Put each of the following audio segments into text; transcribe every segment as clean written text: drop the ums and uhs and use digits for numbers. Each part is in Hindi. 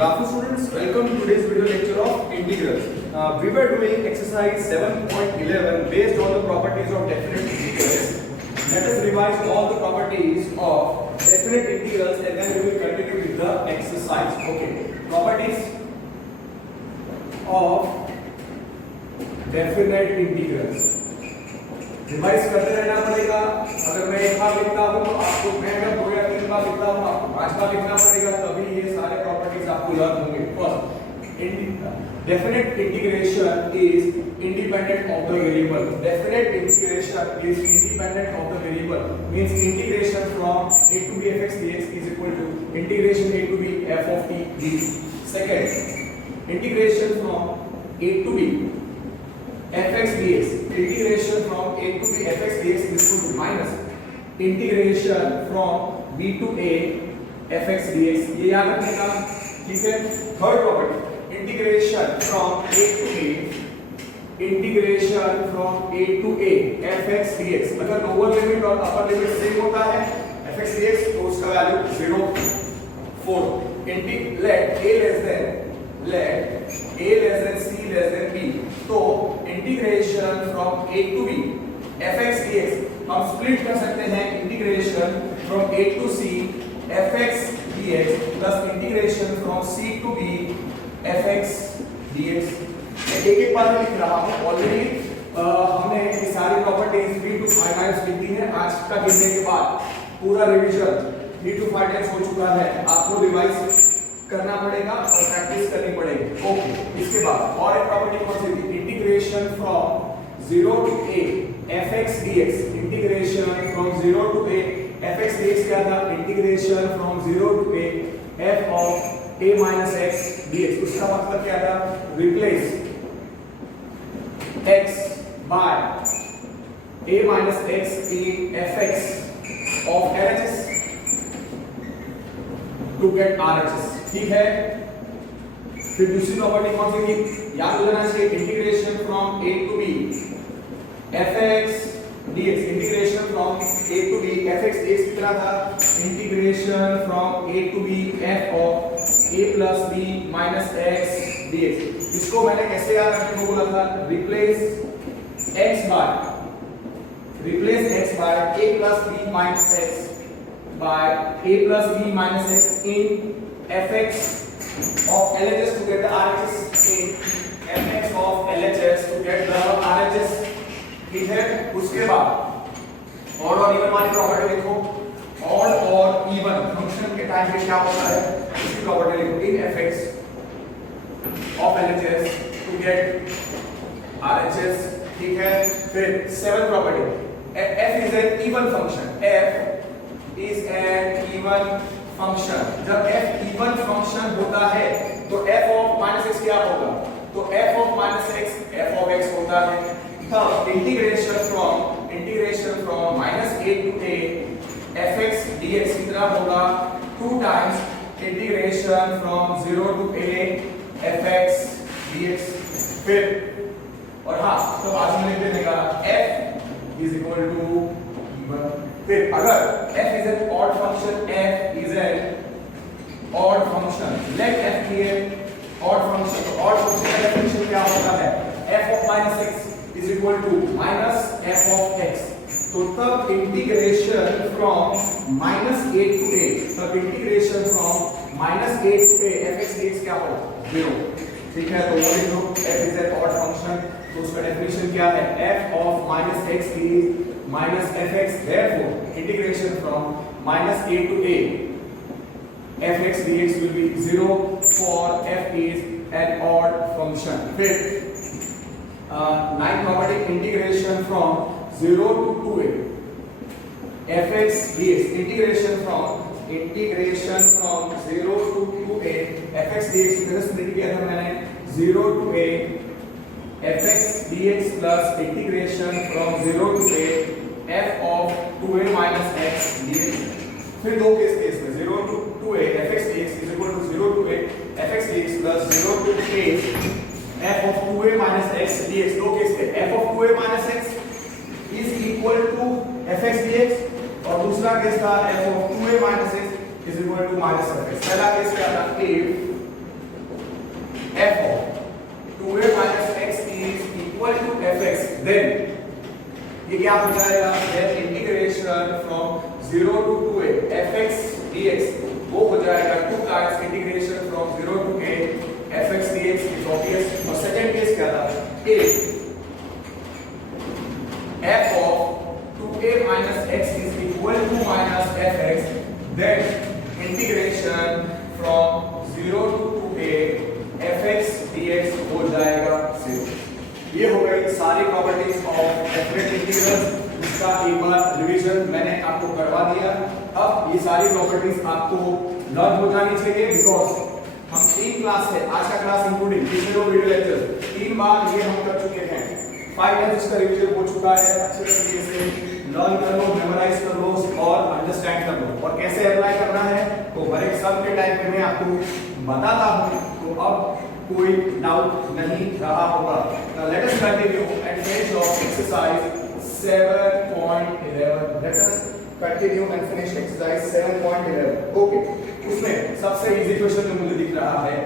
Good afternoon students, welcome to today's video lecture of integrals. We were doing exercise 7.11 based on the properties of definite integrals. Let us revise all the properties of definite integrals and then we will continue with the exercise. Okay, properties of definite integrals. Revise करते रहना पड़ेगा. अगर मैं एक बार लिखता हूँ तो आपको मैं अगर 2 या 3 बार लिखता हूँ आपको 5 बार लिखना पड़ेगा, तभी ये सारे प्रॉपर्टीज आपको लर्न होंगे. First, definite integration is independent of the variable. Definite integration is independent of the variable. Means integration from a to b fx dx is equal to integration a to b f of t dt. Second, integration from a to b fx dx, integration from a to b fx dx is equal to minus integration from b to a fx dx. ये याद रखने का, ठीक है. Third property, integration from a to b, integration from a to a fx dx. अगर लोअर लिमिट और अपर लिमिट सेम होता है fx dx तो उसका value 0. 4, let a less than c less than b. तो integration from a to b fx dx हम स्प्लिट कर सकते हैं integration from a to c fx dx plus integration from c to b fx dx. एक बार मैं लिख रहा हूं. ऑलरेडी हमने ये सारी प्रॉपर्टीज b to 5 टाइम्स लिख दी है. आज का गिनने के बाद पूरा रिवीजन b to 5 टाइम्स हो चुका है. आपको रिवाइज करना पड़ेगा और प्रैक्टिस करनी पड़ेगी. ओके, इसके बाद और एक प्रॉपर्टी कौन सी थी? Integration from 0 to a fx dx. Integration from 0 to a fx dx क्या था? Integration from 0 to a f of a minus x dx. उसका मतलब क्या था? Replace x by a minus x in fx of LHS to get RHS. ठीक है. फिर दूसरी प्रॉपर्टी कौन सी थी? याद हो जाना चाहिए. Integration from a to b fx dx. Integration from a to b fx dx कितना था? Integration from a to b f of a plus b minus x dx. इसको मैंने कैसे याद रखने को बोला था? Replace x by a plus b minus x by a plus b minus x in fx of LHS to get the RHS in fx of LHS to get the RHS. ठीक है. उसके बाद ऑड और इवन वाली प्रॉपर्टी लिखो. ऑड और इवन फंक्शन के टाइम पे क्या होता है इसकी प्रॉपर्टी लिखो. इन fx of LHS to get RHS. ठीक है. फिर 7th property, f is an even function. f is an even function. जब f इवन फंक्शन होता है तो f ऑफ -x क्या होगा? तो f of -x f of x होता है. तब integration from -a to a fx dx कितना होगा? 2 times integration from 0 to a fx dx. फिर और हाँ, तो आज में लिख देने का f is equal to even. फिर अगर f is an odd function, f is an odd function, let f be an odd function. तो odd function का डेफिनेशन क्या होता है? f of -x is equal to minus f of x. तो तब integration from -a to a, तब integration from -a to a fx dx क्या होगा? 0. ठीक है. तो वो लिख लो f is an odd function. तो उसका डेफिनेशन क्या है? f of -x is minus fx. Therefore integration from -a to a fx dx will be 0 for f is an odd function. फिर 9th property, integration from 0 to 2a fx dx. integration from 0 to 2a fx dx इधर स्प्लिट किया था मैंने. 0 to a fx dx plus integration from 0 to a f of 2a minus x dx. फिर दो केस में 0 to 2a fx dx is equal to 0 to a fx dx plus 0 to a f of 2a minus x dx. दो केस में f of 2a minus x is equal to fx dx और दूसरा केस था f of 2a minus x is equal to minus fx. पहला केस क्या था? if f of 2a minus x is equal to fx, then ये क्या हो जाएगा, then integration from 0 to 2a fx dx वो हो जाएगा 2 times integration from 0 to a fx dx is obvious। और सेकंड केस क्या था, f of 2a minus x is equal to minus fx, then integration from 0 to 2a fx dx हो जाएगा 0। ये हो गई सारी प्रॉपर्टीज ऑफ डेफिनेट इंटीग्रल्स, इसका एक बार रिवीजन मैंने आपको करवा दिया। अब ये सारी प्रॉपर्टीज आपको लर्न हो जानी चाहिए, बिकॉज हम 3 क्लास है, आज का क्लास इंक्लूडिंग पिछले 2 वीडियो लेक्चर 3 बार ये हम कर चुके हैं, 5 टाइम्स इसका रिवीजन हो चुका है। अच्छे तरीके से लर्न कर लो, मेमोराइज कर लो और अंडरस्टैंड कर लो, और कैसे अप्लाई करना है तो हर एक सब के टाइम पे मैं आपको बताता हूं, तो अब कोई डाउट नहीं रहा होगा। Let us continue and finish off exercise 7.11। Let us continue and finish exercise 7.11। Okay, उसमें सबसे इजी क्वेश्चन जो मुझे दिख रहा है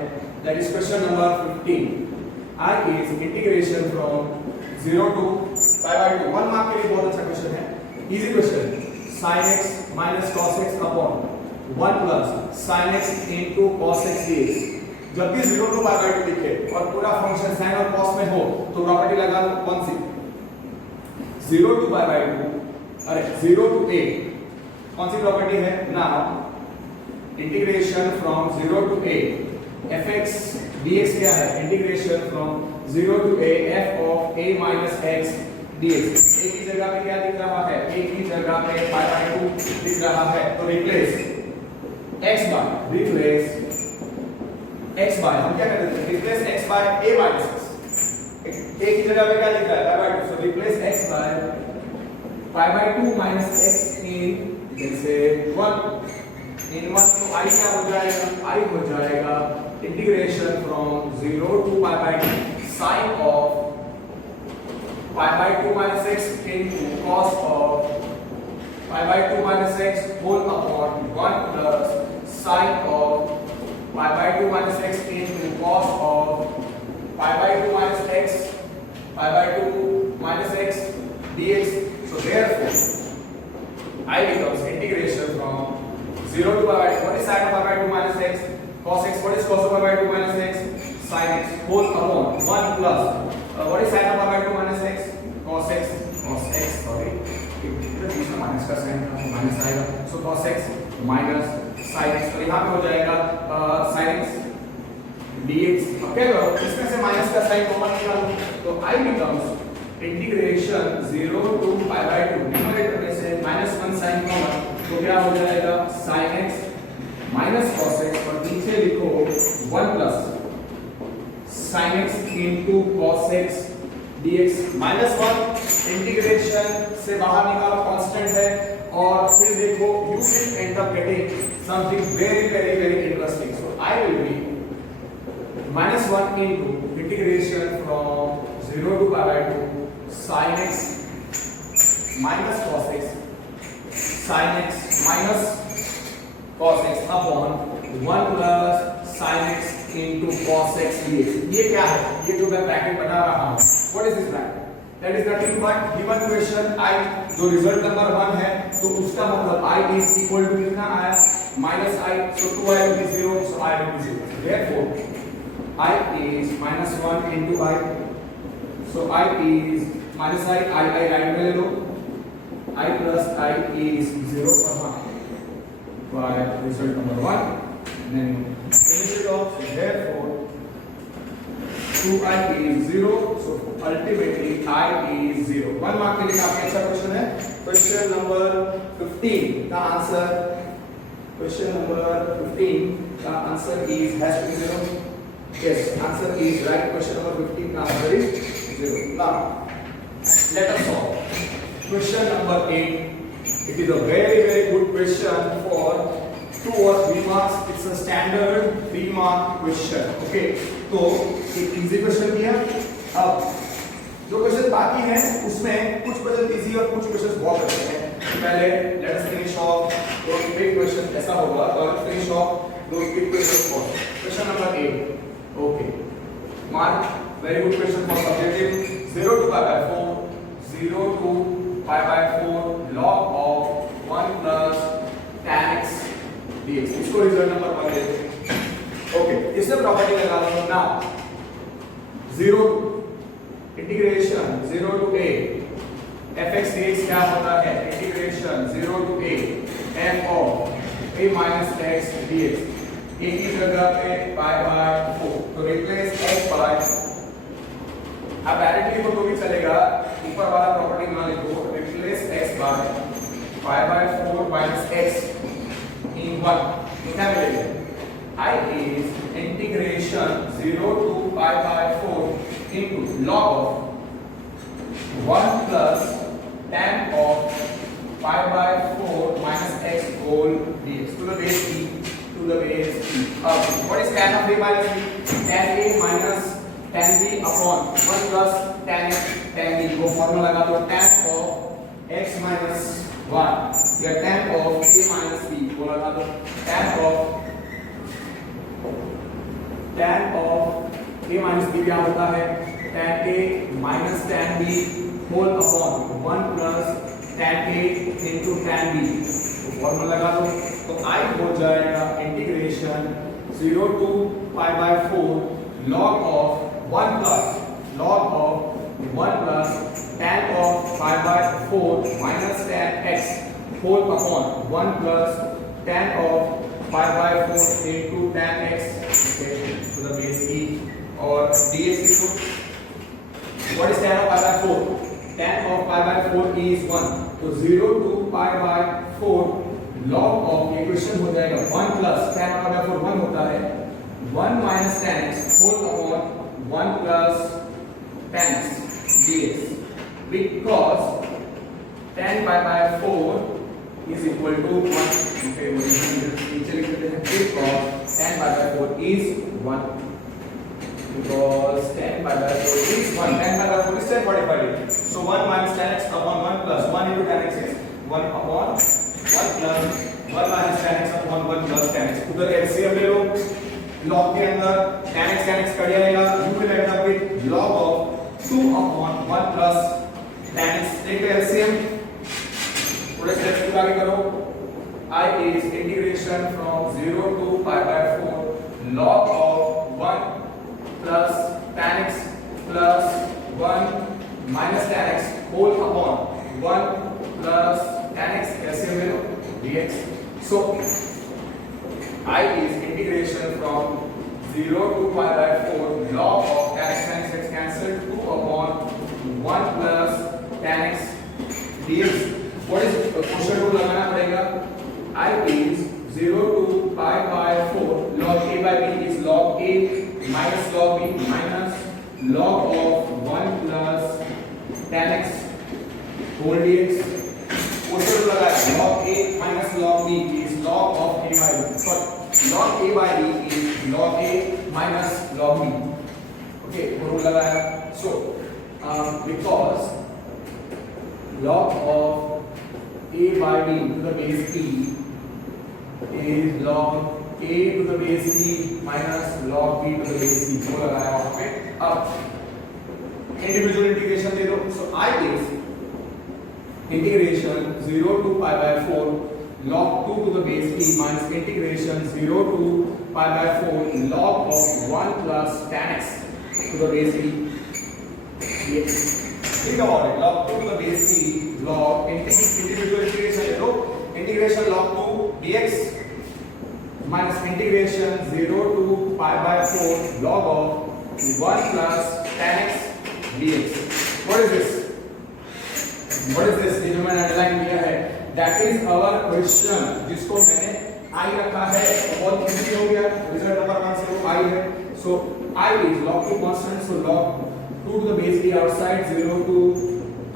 that is question number 15। I is integration from 0 to pi by 2। 1 mark के लिए बहुत अच्छा क्वेश्चन है, easy question. sin x minus cos x upon 1 plus sin x into cos x dx। जब भी 0 टू पाई बाय 2 दिखे और पूरा फंक्शन sin और cos में हो तो प्रॉपर्टी लगा लो कौन सी, 0 टू पाई बाय 2, अरे 0 टू a कौन सी प्रॉपर्टी है, now integration from 0 to a fx dx क्या है, integration from 0 to a f of a minus x dx। a की जगह पे क्या दिख रहा है, a की जगह पे पाई बाय 2 दिख रहा है, तो replace x by replace x by, हम क्या करते हैं, replace x by a minus x। a की जगह पे क्या लिख रहा है, pi by 2, so replace x by pi by 2 minus x in जैसे 1 इन 1, तो i क्या हो जाएगा, i हो जाएगा integration from 0 to pi by 2 sin of pi by 2 minus x into cos of pi by 2 minus x whole upon 1 plus sin of pi by 2 minus x into cos of pi by 2 minus x pi by 2 minus x dx। So therefore I becomes integration from 0 to pi by 2, what is sin of pi by 2 minus x, cos x, what is cos of pi by 2 minus x, sin x whole upon 1 plus what is sin of pi by 2 minus x, cos x sorry इसमें माइनस का साइन माइनस आएगा, सो cos x minus sin x, तो यहाँ पे हो जाएगा sin x dx। अब क्या करो, इसमें से माइनस का साइन कॉमन निकालो, तो i becomes integration 0 to pi by 2, numerator में से -1 sin कॉमन, तो क्या हो जाएगा sin x minus cos x, और नीचे लिखो 1 plus sin x into cos x dx। -1 integration से बाहर निकालो, कांस्टेंट है, और फिर देखो you will end up getting something very interesting। So I will be -1 into integration from 0 to pi by 2 sin x minus cos x sin x minus cos x upon 1 plus sin x into cos x dx। ये क्या है, ये जो मैं ब्रैकेट बना रहा हूँ, what is this bracket? That is nothing but given question I जो रिजल्ट नंबर 1 है, तो उसका मतलब I is equal to कितना आया, minus I, so 2I will be 0, so I will be 0। Therefore I is -1 into I, so I is minus I right में ले लो, I plus I is 0 और हाँ by result number 1, then finish it off। Therefore 2I is 0, so ultimately I is 0। 1 mark के लिए काफी अच्छा क्वेश्चन है। क्वेश्चन नंबर 15 का आंसर, क्वेश्चन नंबर 15 का answer is has to be 0। Yes, answer is right। Question number 15 का answer is 0। Now let us solve question number 8। It is a very good question for 2 or 3 marks। It's a standard 3 mark question। Okay, तो एक इजी क्वेश्चन किया। अब जो क्वेश्चन बाकी हैं उसमें कुछ क्वेश्चन इजी और कुछ क्वेश्चन बहुत अच्छे हैं। पहले let us finish of those big question, ऐसा होगा और finish of those big question first. Question number 8। Okay, Mark, very good question for subjective. 0 to pi by 4, 0 to pi by 4 log of 1 plus tan x dx. इसको रिजल्ट नंबर 1 लेते हैं. ओके, इसमें प्रॉपर्टी लगा लो. Now 0 integration 0 to a fx dx क्या होता है? Integration 0 to a f of a minus x dx. a की जगह पे pi by 4, तो रिप्लेस x by. अब डायरेक्टली को तो भी चलेगा, ऊपर वाला प्रॉपर्टी ना लिखो. Replace x by pi by 4 minus x in 1. क्या मिलेगा? I is integration 0 to pi by 4 into log of 1 plus tan of pi by 4 minus x whole dx to the base e. To the base e. What is tan of a minus b? Tan a minus tan b upon 1 plus tan x tan b. वो फॉर्मूला लगा दो. tan of x minus 1 या tan of a minus b वो लगा दो. tan of a minus b क्या होता है? tan a minus tan b whole upon 1 plus tan a into tan b. Formula लगा दो. तो I हो जाएगा integration 0 to pi by 4 log of 1 plus tan of pi by 4 minus tan x whole upon 1 plus tan of pi by 4 into tan x, okay, to the base e. और dx is what is tan of pi by 4? Tan of pi by 4 is 1. तो 0 to pi by 4 log of equation हो जाएगा 1 plus tan of pi by 4 1 होता है. 1 minus tan x whole upon 1 plus tan x dx, because tan pi by 4 is equal to 1. Okay, नीचे लिख देते हैं because tan pi by 4 is 1. Because tan pi by 4 is 1. Tan pi by 4 is 1045. So 1 minus tan x upon 1 plus 1 into tan x is 1 upon 1 plus 1 minus tan x upon 1 plus tan x. उधर LCM ले लो. log के अंदर tan x कट जाएगा. you will end up with log of 2 upon 1 plus tan x. take the LCM. थोड़े स्टेप्स की आगे करो. I is integration from 0 to pi by 4 log of 1 plus tan x plus 1 minus tan x whole upon 1 plus tan x LCM ले लो dx. So I is integration from 0 to pi by 4 log of tan x cancelled 2 upon 1 plus tan x dx. What is question rule लगाना पड़ेगा. I is 0 to pi by 4 log a by b is log a minus log b minus log of 1 plus tan x whole dx. Question rule लगाया. log a minus log b is log of a by b. Sorry, log a by b is log a minus log b. Okay, rule लगाया. So because log of a by b to the base e is log a to the base e minus log b to the base e. वो लगाया वहां पे. अब इंडिविजुअल इंटीग्रेशन दे दो. So I is integration 0 to pi by 4 log 2 to the base e minus integration 0 to pi by 4 log of 1 plus tan x to the base e dx. Think about it. Log 2 to the base e log individual integration ले लो. Integration log 2 dx minus integration 0 to pi by 4 log of 1 plus tan x dx. What is this? What is this? ये जो मैंने अंडरलाइन किया है, that is our question, जिसको मैंने I रखा है. बहुत इजी हो गया. रिजल्ट नंबर 1 से वो I है. So I is log 2 constant. So log 2 to the base e outside 0 to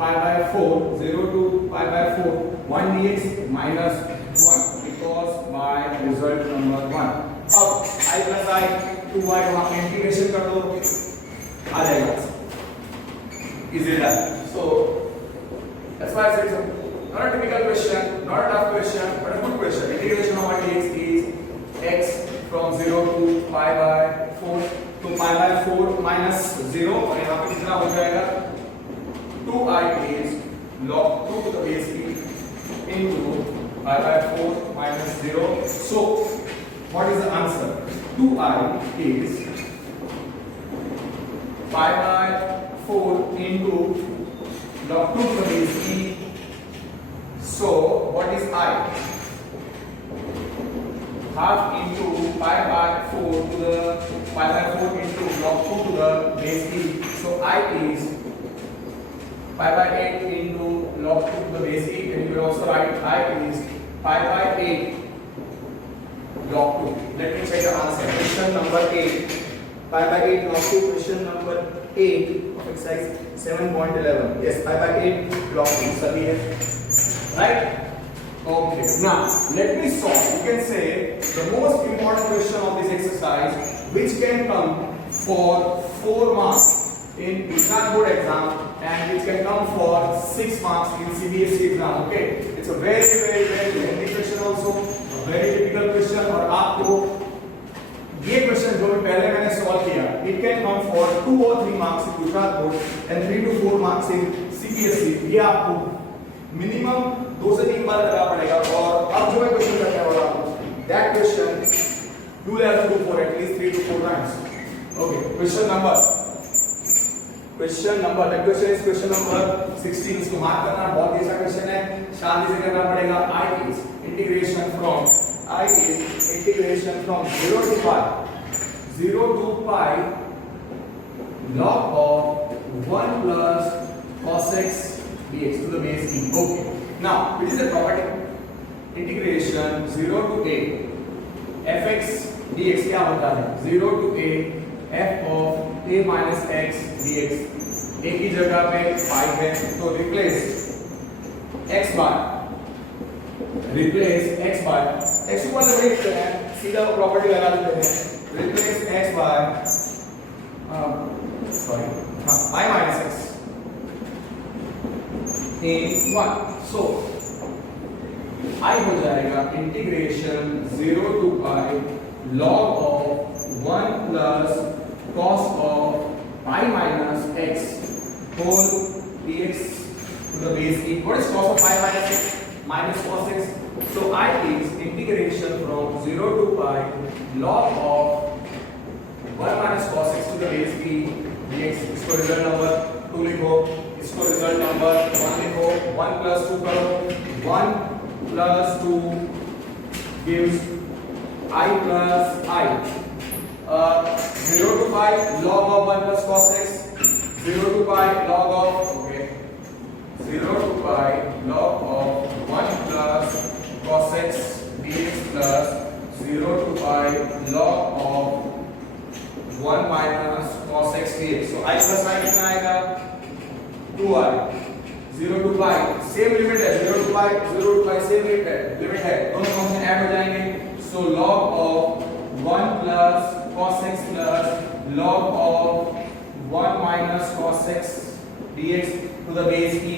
pi by 4 0 to pi by 4 1 dx minus 1 because by result number 1. अब I plus I 2y वहाँ पे इंटीग्रेशन कर दो, आ जाएगा. Is it done? So that's why I said so. Not a typical question, not a tough question, but a good question. Integration of 1 dx is x from 0 to pi by 4 to pi by 4 minus minus 0 और यहाँ पे कितना हो जाएगा 2i is log 2 to the base e into pi by 4 minus 0. So what is the answer? 2i is pi by 4 into log 2 to the base e. So what is I? Half into pi by 4 to the pi by 4 into log 2 to the base e. So I is pi by 8 into log 2 to the base e. And you will also write I is pi by 8 log 2. Let me check the answer. Question number 8. Pi by 8 log 2. Question number 8 of exercise 7.11. Yes, pi by 8 log 2. सभी है. Right? Okay. Now let me solve. You can say the most important question of this exercise, which can come for 4 marks in Gujarat board exam and which can come for 6 marks in CBSE exam. Okay. It's a very lengthy question also, a very difficult question. और आपको ये क्वेश्चन जो पहले मैंने सॉल्व किया, it can come for 2 or 3 marks in Gujarat board and 3 to 4 marks in CBSE. ये आपको मिनिमम 2 से 3 बार करना पड़ेगा. और अब जो मैं क्वेश्चन करने वाला हूं, that question you will have to do for at least 3 to 4 times. Okay, question number that question is question number 16. इसको मार्क करना बहुत ही अच्छा क्वेश्चन है, शांति से करना पड़ेगा. I is integration from 0 to pi log of 1 plus cos x dx to the base e. Okay. Now, which is the property? Integration 0 to a fx dx क्या होता है? 0 to a f of a minus x dx. a की जगह पे pi है, तो replace x by x ऊपर से बड़ी लिखते हैं, सीधा प्रॉपर्टी लगा देते हैं. Replace x by pi minus x in 1. So I हो जाएगा integration 0 to pi log of 1 plus cos of pi minus x whole dx to the base e. What is cos of pi minus x? Minus cos x. So I is integration from 0 to pi log of 1 minus cos x to the base e dx. इसको रिजल्ट नंबर 2 लिखो, इसको रिजल्ट नंबर 1 लिखो. 1 plus 2 करो. 1 plus 2 gives I plus I. 0 to pi log of 1 plus cos x. 0 to pi log of 0 to pi log of 1 plus cos x dx plus 0 to pi log of 1 minus cos x dx. So I plus I कितना आएगा? 2i. 0 to pi same limit है. 0 to pi सेम लिमिट है. दोनों फंक्शन ऐड हो जाएंगे. So log of 1 plus cos x plus log of 1 minus cos x dx to the base e.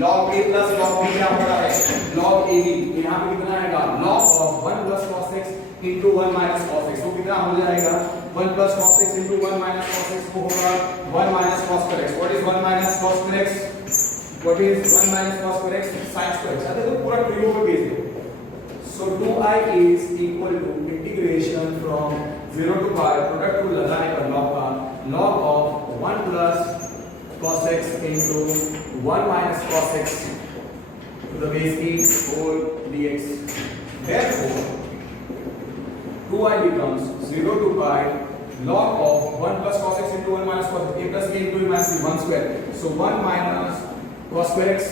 log a plus log b क्या होता है? log ab. यहाँ पे कितना आएगा? log of 1 plus cos x into 1 minus cos x. तो कितना हो जाएगा? 1 plus cos x into 1 minus cos x को होगा 1 minus cos square x. What is 1 minus cos square x? What is 1 minus cos square x? Sin square x. तो पूरा ट्रियो पे बेस है. So 2i is equal to integration from 0 to pi product को लगाने पर log का log of 1 plus cos x into 1 minus cos x to the base e whole dx. Therefore 2i becomes 0 to pi log of 1 plus cos x into 1 minus cos x. A plus b into a minus b 1 square. So 1 minus cos square x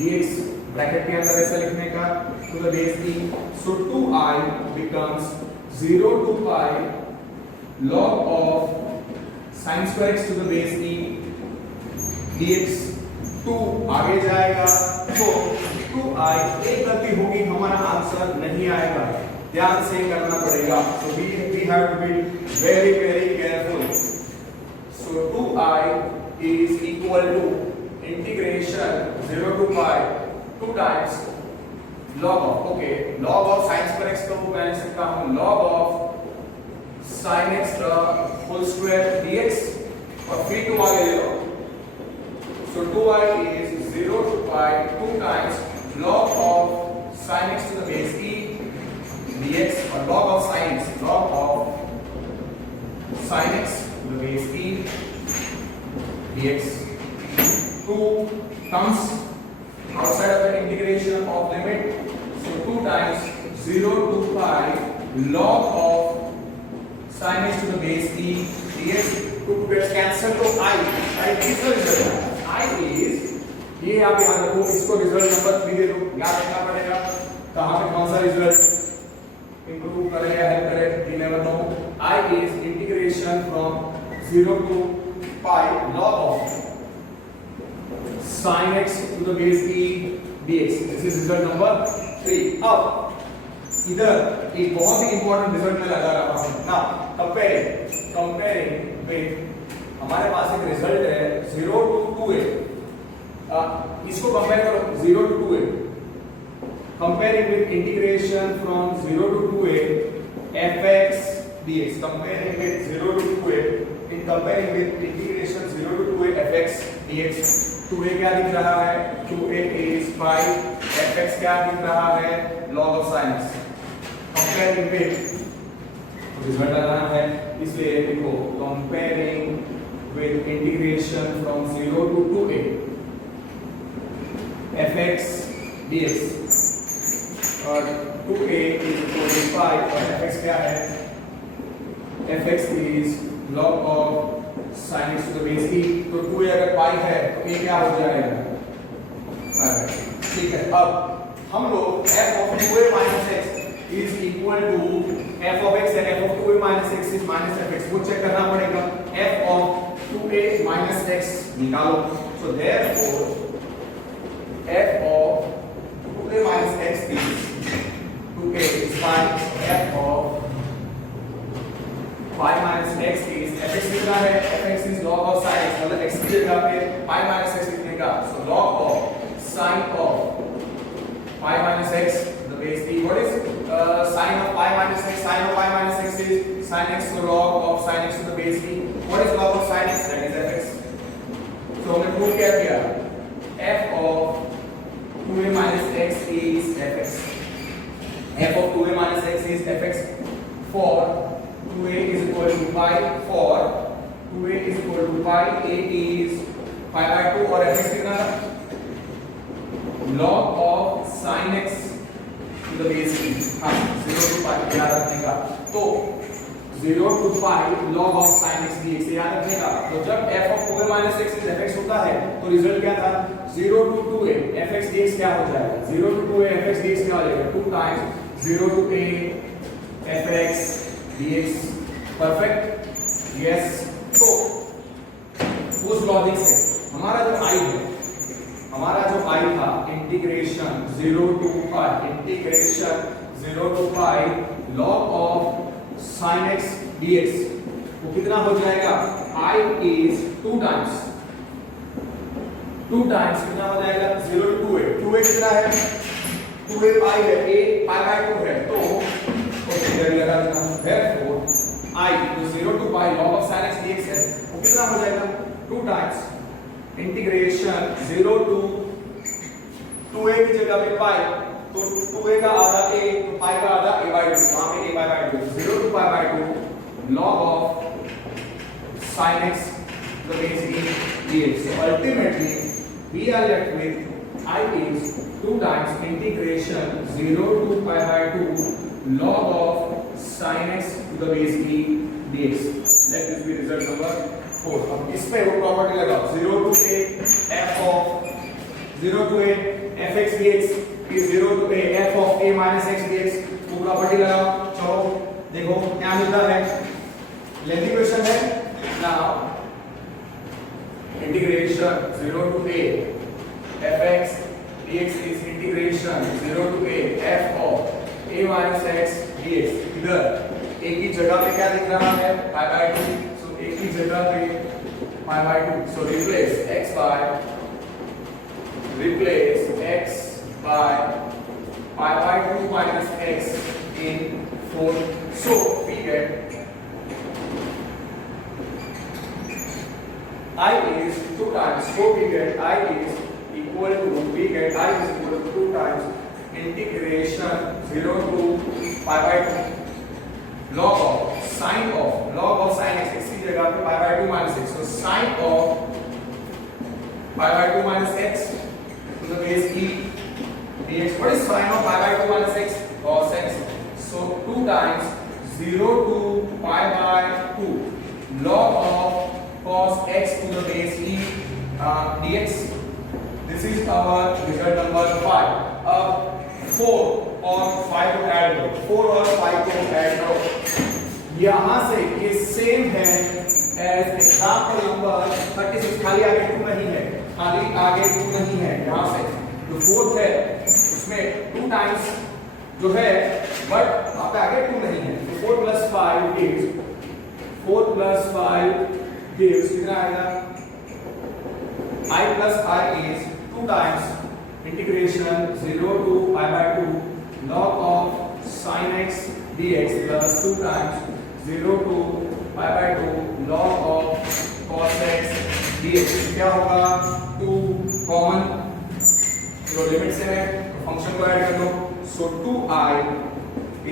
dx bracket के अंदर ऐसा लिखने का to the base e. So 2i becomes 0 to pi log of sin square x to the base e dx. 2 आगे जाएगा तो 2i एक गलती होगी, हमारा आंसर नहीं आएगा. ध्यान से करना पड़ेगा. So we have to be very careful. So 2i is equal to integration 0 to pi 2 times log of log of sin square x को मैं लिख सकता हूं log of sin x whole square dx और फिर 2 आगे ले लो. So 2y is 0 to pi 2 times log of sin x to the base e dx or log of sin x to the base e dx. 2 comes outside of the integration of limit. So 2 times 0 to pi log of sin x to the base e dx. 2 gets cancelled तो I is the result. I is ये आप याद रखो, इसको रिजल्ट नंबर 3 दे दो, याद रखना पड़ेगा कहां पे कौन सा रिजल्ट इंप्रूव करेगा हेल्प करे, you never know. I is integration from 0 to pi log of sin x to the base e dx. This is result number 3. अब इधर एक बहुत ही इंपॉर्टेंट रिजल्ट में लगा रहा हूं ना, कंपेयरिंग विद हमारे पास एक रिजल्ट है 0 to 2a. इसको कंपेयर करो 0 to 2a, comparing with integration from 0 to 2a fx dx, comparing with 0 to 2a in comparing with integration 0 to 2a fx dx. 2a क्या दिख रहा है, 2a is pi, fx क्या दिख रहा है, log of sin x. Comparing with result लगाना है, इसलिए देखो comparing with integration from 0 to 2a fx dx और 2a is equal to pi और fx क्या है, fx is log of sin x to the base e. तो 2a अगर pi है तो a क्या हो जाएगा, ठीक है. अब हम लोग f of 2a minus x is equal to f of x and f of 2a minus x is minus fx, वो चेक करना पड़ेगा. f of 2a minus x निकालो. So therefore f of 2a minus x is 2a is pi, f of pi minus x is fx कितना है, fx is log of sin x, मतलब x की जगह पे pi minus x लिखने का. So log of sin of pi minus x the base e. What is sin of pi minus x? Sin of pi minus x is sin x, so log of sin x to the base e. What is log of sin x? That is fx. So हमने प्रूव क्या किया, f of 2a minus x is fx. f of 2a minus x is fx for 2a is equal to pi, for 2a is equal to pi, a is pi by 2 और fx कितना था, log of sin x to the base e. हाँ 0 to pi याद रखने का, तो 0 to pi log of sin x dx याद रखने का. तो जब f of 2a minus x is fx होता है तो रिजल्ट क्या था, 0 to 2a fx dx क्या हो जाएगा, 0 to 2a fx dx क्या हो जाएगा, 2 times 0 to a fx dx. Perfect, yes. तो उस लॉजिक से हमारा जो i है, हमारा जो i था integration 0 to pi log of sin x dx, वो कितना हो जाएगा, i is 2 times कितना हो जाएगा, 0 to 2a. 2a कितना है, 2a pi है, a pi by 2 है, तो इधर लगा देना. therefore i जो 0 to pi log of sin x dx है वो कितना हो जाएगा, 2 times इंटीग्रेशन 0 to 2a की जगह पे pi, तो 2a का आधा a, तो pi का आधा a by 2, वहां पे a by 2, 0 to pi by 2 log of sin x the base e dx. So ultimately we are left with i is 2 times integration 0 to pi by 2 log of sin x to the base e dx. Let this be result number 4. अब इस पे वो प्रॉपर्टी लगाओ, 0 to a f of 0 to a fx dx is 0 to a f of a minus x dx. वो प्रॉपर्टी लगाओ. चलो देखो क्या मिलता है, लेंथी क्वेश्चन है. Now integration 0 to a fx dx is integration 0 to a f of a minus x dx. इधर a की जगह पे क्या दिख रहा है, pi by 2. So a की जगह पे pi by 2. So replace x by pi by 2 minus x in 4. So we get I is 2 times, so we get I is equal to 2 times integration 0 to pi by 2 log of sin x, x की जगह पे pi by 2 minus x, so sin of pi by 2 minus x to the base e dx. What is sin of pi by 2 minus x? Cos x. So 2 times 0 to pi by 2 log of cos x to the base e dx. This is our result number 5. अब 4 और 5 को ऐड करो, 4 और 5 को ऐड करो, यहाँ से ये सेम है एज एग्जाम्पल नंबर 36. खाली आगे 2 नहीं है, खाली आगे 2 नहीं है, यहाँ से जो फोर्थ है उसमें 2 टाइम्स जो है, बट यहाँ पे आगे 2 नहीं है, तो 4 plus 5 gives कितना आएगा? I plus I is 2 times integration 0 to pi by 2 log of sin x dx plus 2 times 0 to pi by 2 log of cos x dx. क्या होगा? 2 कॉमन, जो लिमिट से है फंक्शन को ऐड कर दो, so 2i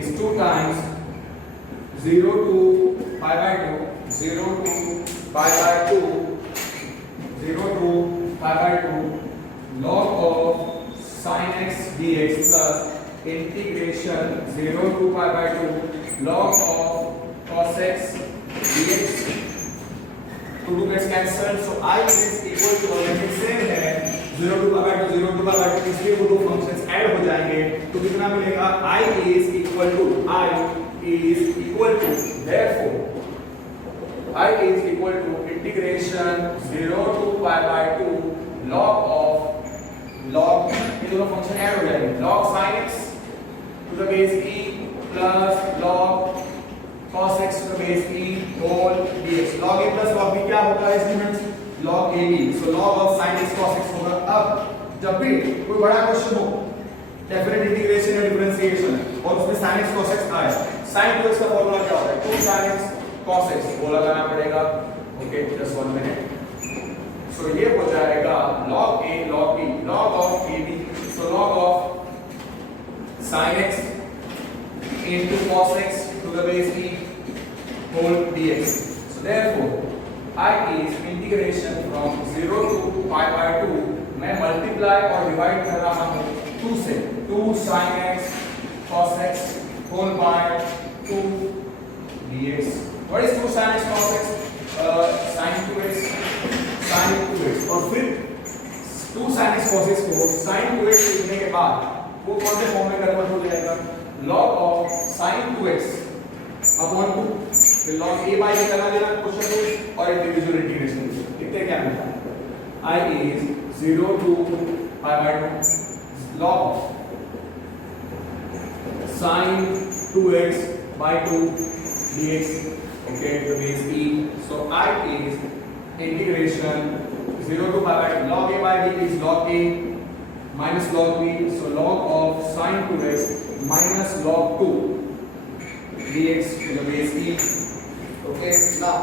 is 2 times 0 to pi by 2 0 to pi by 2 0 to pi by 2 log of sin x dx plus integration 0 to pi by 2 log of cos x dx. तो 2 gets cancelled, so I is equal to limit same है 0 to pi by 2 0 to pi by 2, इसलिए वो दो फंक्शंस ऐड हो जाएंगे, तो कितना मिलेगा? I is equal to therefore I is equal to integration 0 to pi by 2 log ये दोनों फंक्शन ऐड हो जाएंगे, log sin x to the base e plus log cos x to the base e whole dx. log a plus log b क्या होगा इस limits? log ab, so log of sin x cos x होगा. अब जब भी कोई बड़ा क्वेश्चन हो, डेफिनेट इंटीग्रेशन या डिफरेंशिएशन और उसमें sin x cos x आए, sin 2x का फॉर्मूला क्या होता है? 2 sin x cos x, वो लगाना पड़ेगा. Okay, just 1 minute. सो ये हो जाएगा log a log b log of ab, so log of sin x into cos x to the base e whole dx. So therefore I is integration from 0 to pi by 2, मैं मल्टीप्लाई और डिवाइड कर रहा हूँ 2 से, 2 sin x cos x whole by 2 dx. What is 2 sin x cos x? sin 2x और फिर 2 sin x cos x को sin 2x लिखने के बाद वो कौन से फॉर्म में कन्वर्ट हो जाएगा? log of sin 2x upon 2, फिर log a by निकालना लेना क्वेश्चन में और इंडिविजुअल इंटीग्रेशन कितने क्या मिलता है? I is 0 to pi by 2 log of sin 2x by 2 dx. Okay, the base e. So I is integration 0 to pi by 2 log a by b is log a minus log b, so log of sin 2x minus log 2 dx to the base e. Okay, now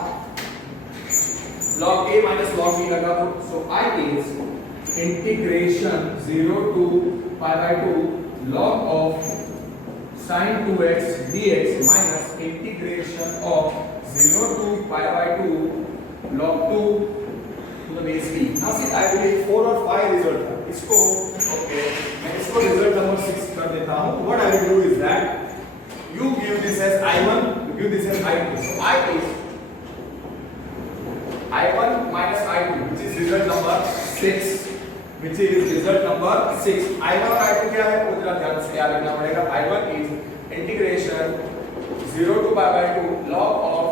log a minus log b लगा दो, so I is integration 0 to pi by 2 log of sin 2x dx minus integration of 0 to pi by 2 log 2 to the base b. Now see, I believe 4 और 5 रिजल्ट है, इसको ओके मैं इसको रिजल्ट नंबर 6 कर देता हूँ. What I will do is that you give this as I1, you give this as I2. So I is I1 minus I2, which is result number 6. Which is result number 6. I1 और I2 क्या है? वो जरा ध्यान से याद रखना पड़ेगा. I1 is integration 0 to pi by 2 log of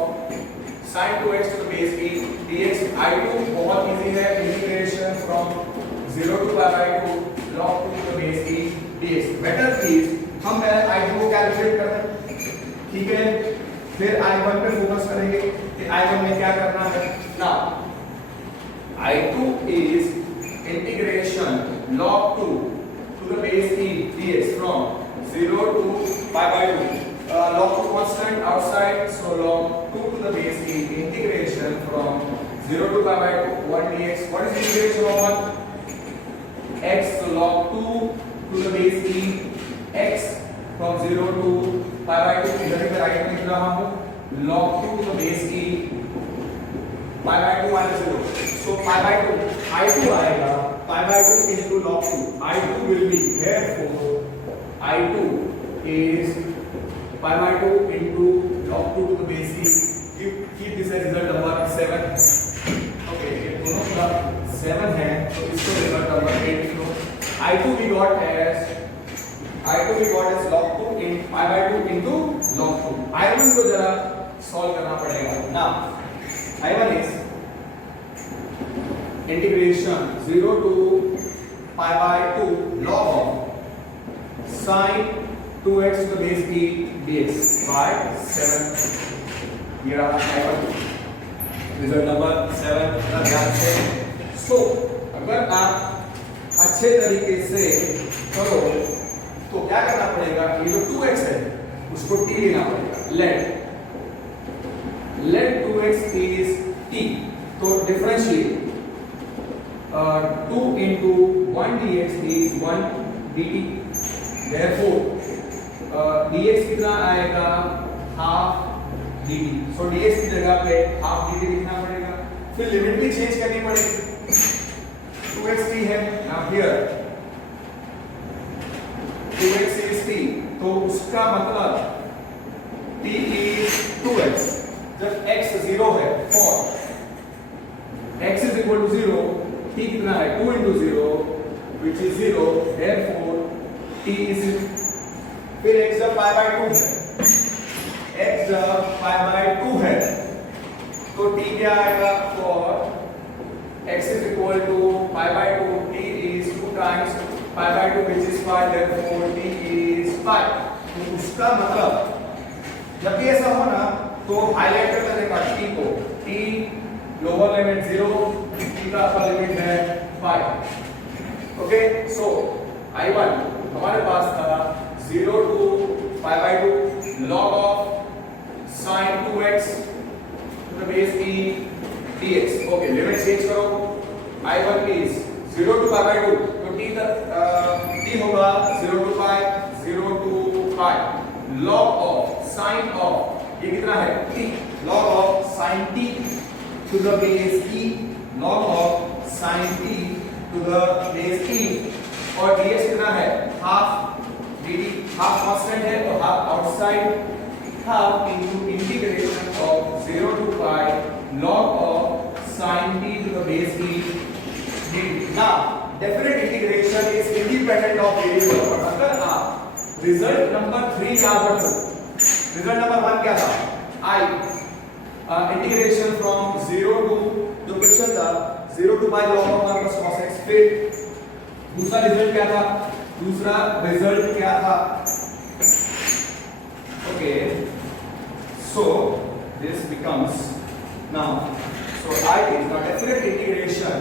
sin 2x to the base e dx. I2 बहुत इजी है, integration from 0 to pi by 2 log 2 to the base e dx. Better is हम पहले I2 को कैलकुलेट कर दें, ठीक है, फिर I1 पे फोकस करेंगे कि I1 में क्या करना है. Now I2 is integration log 2 to the base e dx from 0 to pi by 2. Log 2 constant outside, so log 2 to the base e integration from 0 to pi by 2 1 dx. What is the integration of 1? X, so log 2 to the base e x from 0 to pi by 2. इधर भी राइट में लिख रहा हूँ log 2 to the base e pi by 2 minus 0. So pi by 2 I2 आएगा pi by 2 into log 2. I2 will be, therefore I2 is pi by 2 into log 2 to the base e. Keep this as result number 7. Okay, ये दोनों का 7 है तो इसको result number 8 लिखो. I2 we got as log 2 in pi by 2 into log 2. I1 को जरा सॉल्व करना पड़ेगा. Now I1 is integration 0 to pi by 2 log of sin 2x to the base e dx by 7. ये रहा I1 रिजल्ट नंबर 7 का ध्यान से. सो अगर आप अच्छे तरीके से करो तो क्या करना पड़ेगा, ये जो 2x है उसको t लेना पड़ेगा. let 2x is t. तो differentiate 2 into 1 dx is 1 dt. therefore dx कितना आएगा, हाफ dt. so dx की जगह पे हाफ dt लिखना पड़ेगा. फिर लिमिट भी चेंज करनी पड़ेगी. 2x t है now here 2x is t, तो उसका मतलब t is 2x. जब x 0 है for x is equal to 0, t कितना है 2 into 0 which is 0. therefore t is, फिर x जब pi by 2 है, x जब pi by 2 है तो t क्या आएगा, for x is equal to pi by 2, t is 2 times pi by 2 which is 5. therefore t is 5. तो उसका मतलब जब भी ऐसा हो ना तो हाईलाइट कर देगा t को. t लोअर लिमिट 0, t का अपर लिमिट है 5. ओके, सो I1 हमारे पास था 0 to pi by 2 log of sin 2x to the base e dx. Okay, limit change करो. I1 is 0 to pi by 2, तो t होगा 0 to pi 0 to pi log of sin of, ये कितना है t, log of sin t to the base e, log of sin t to the base e. और ds कितना है, हाफ dt. हाफ कांस्टेंट है तो half outside, half into integration of 0 to pi log of sin t to the base e dt. now definite integration is independent of variable. अगर आप रिजल्ट नंबर 3 याद रखो, रिजल्ट नंबर 1 क्या था, I इंटीग्रेशन फ्रॉम 0 टू, जो क्वेश्चन था 0 to pi log of 1 plus cos x. फिर दूसरा रिजल्ट क्या था, okay, so this becomes now so I is now definite integration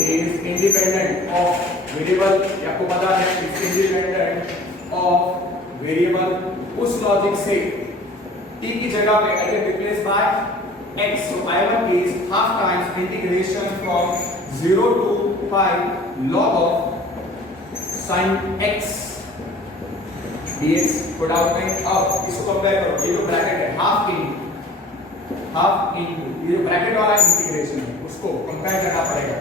is independent of variable. ये आपको पता है, it's independent of variable. उस लॉजिक से t की जगह पे I can replace by x. so I1 is half times integration from 0 to pi log of sin x dx. Put out में अब इसको कंपेयर करो, ये जो ब्रैकेट है हाफ इनटू ये जो ब्रैकेट वाला इंटीग्रेशन है उसको कंपेयर करना पड़ेगा.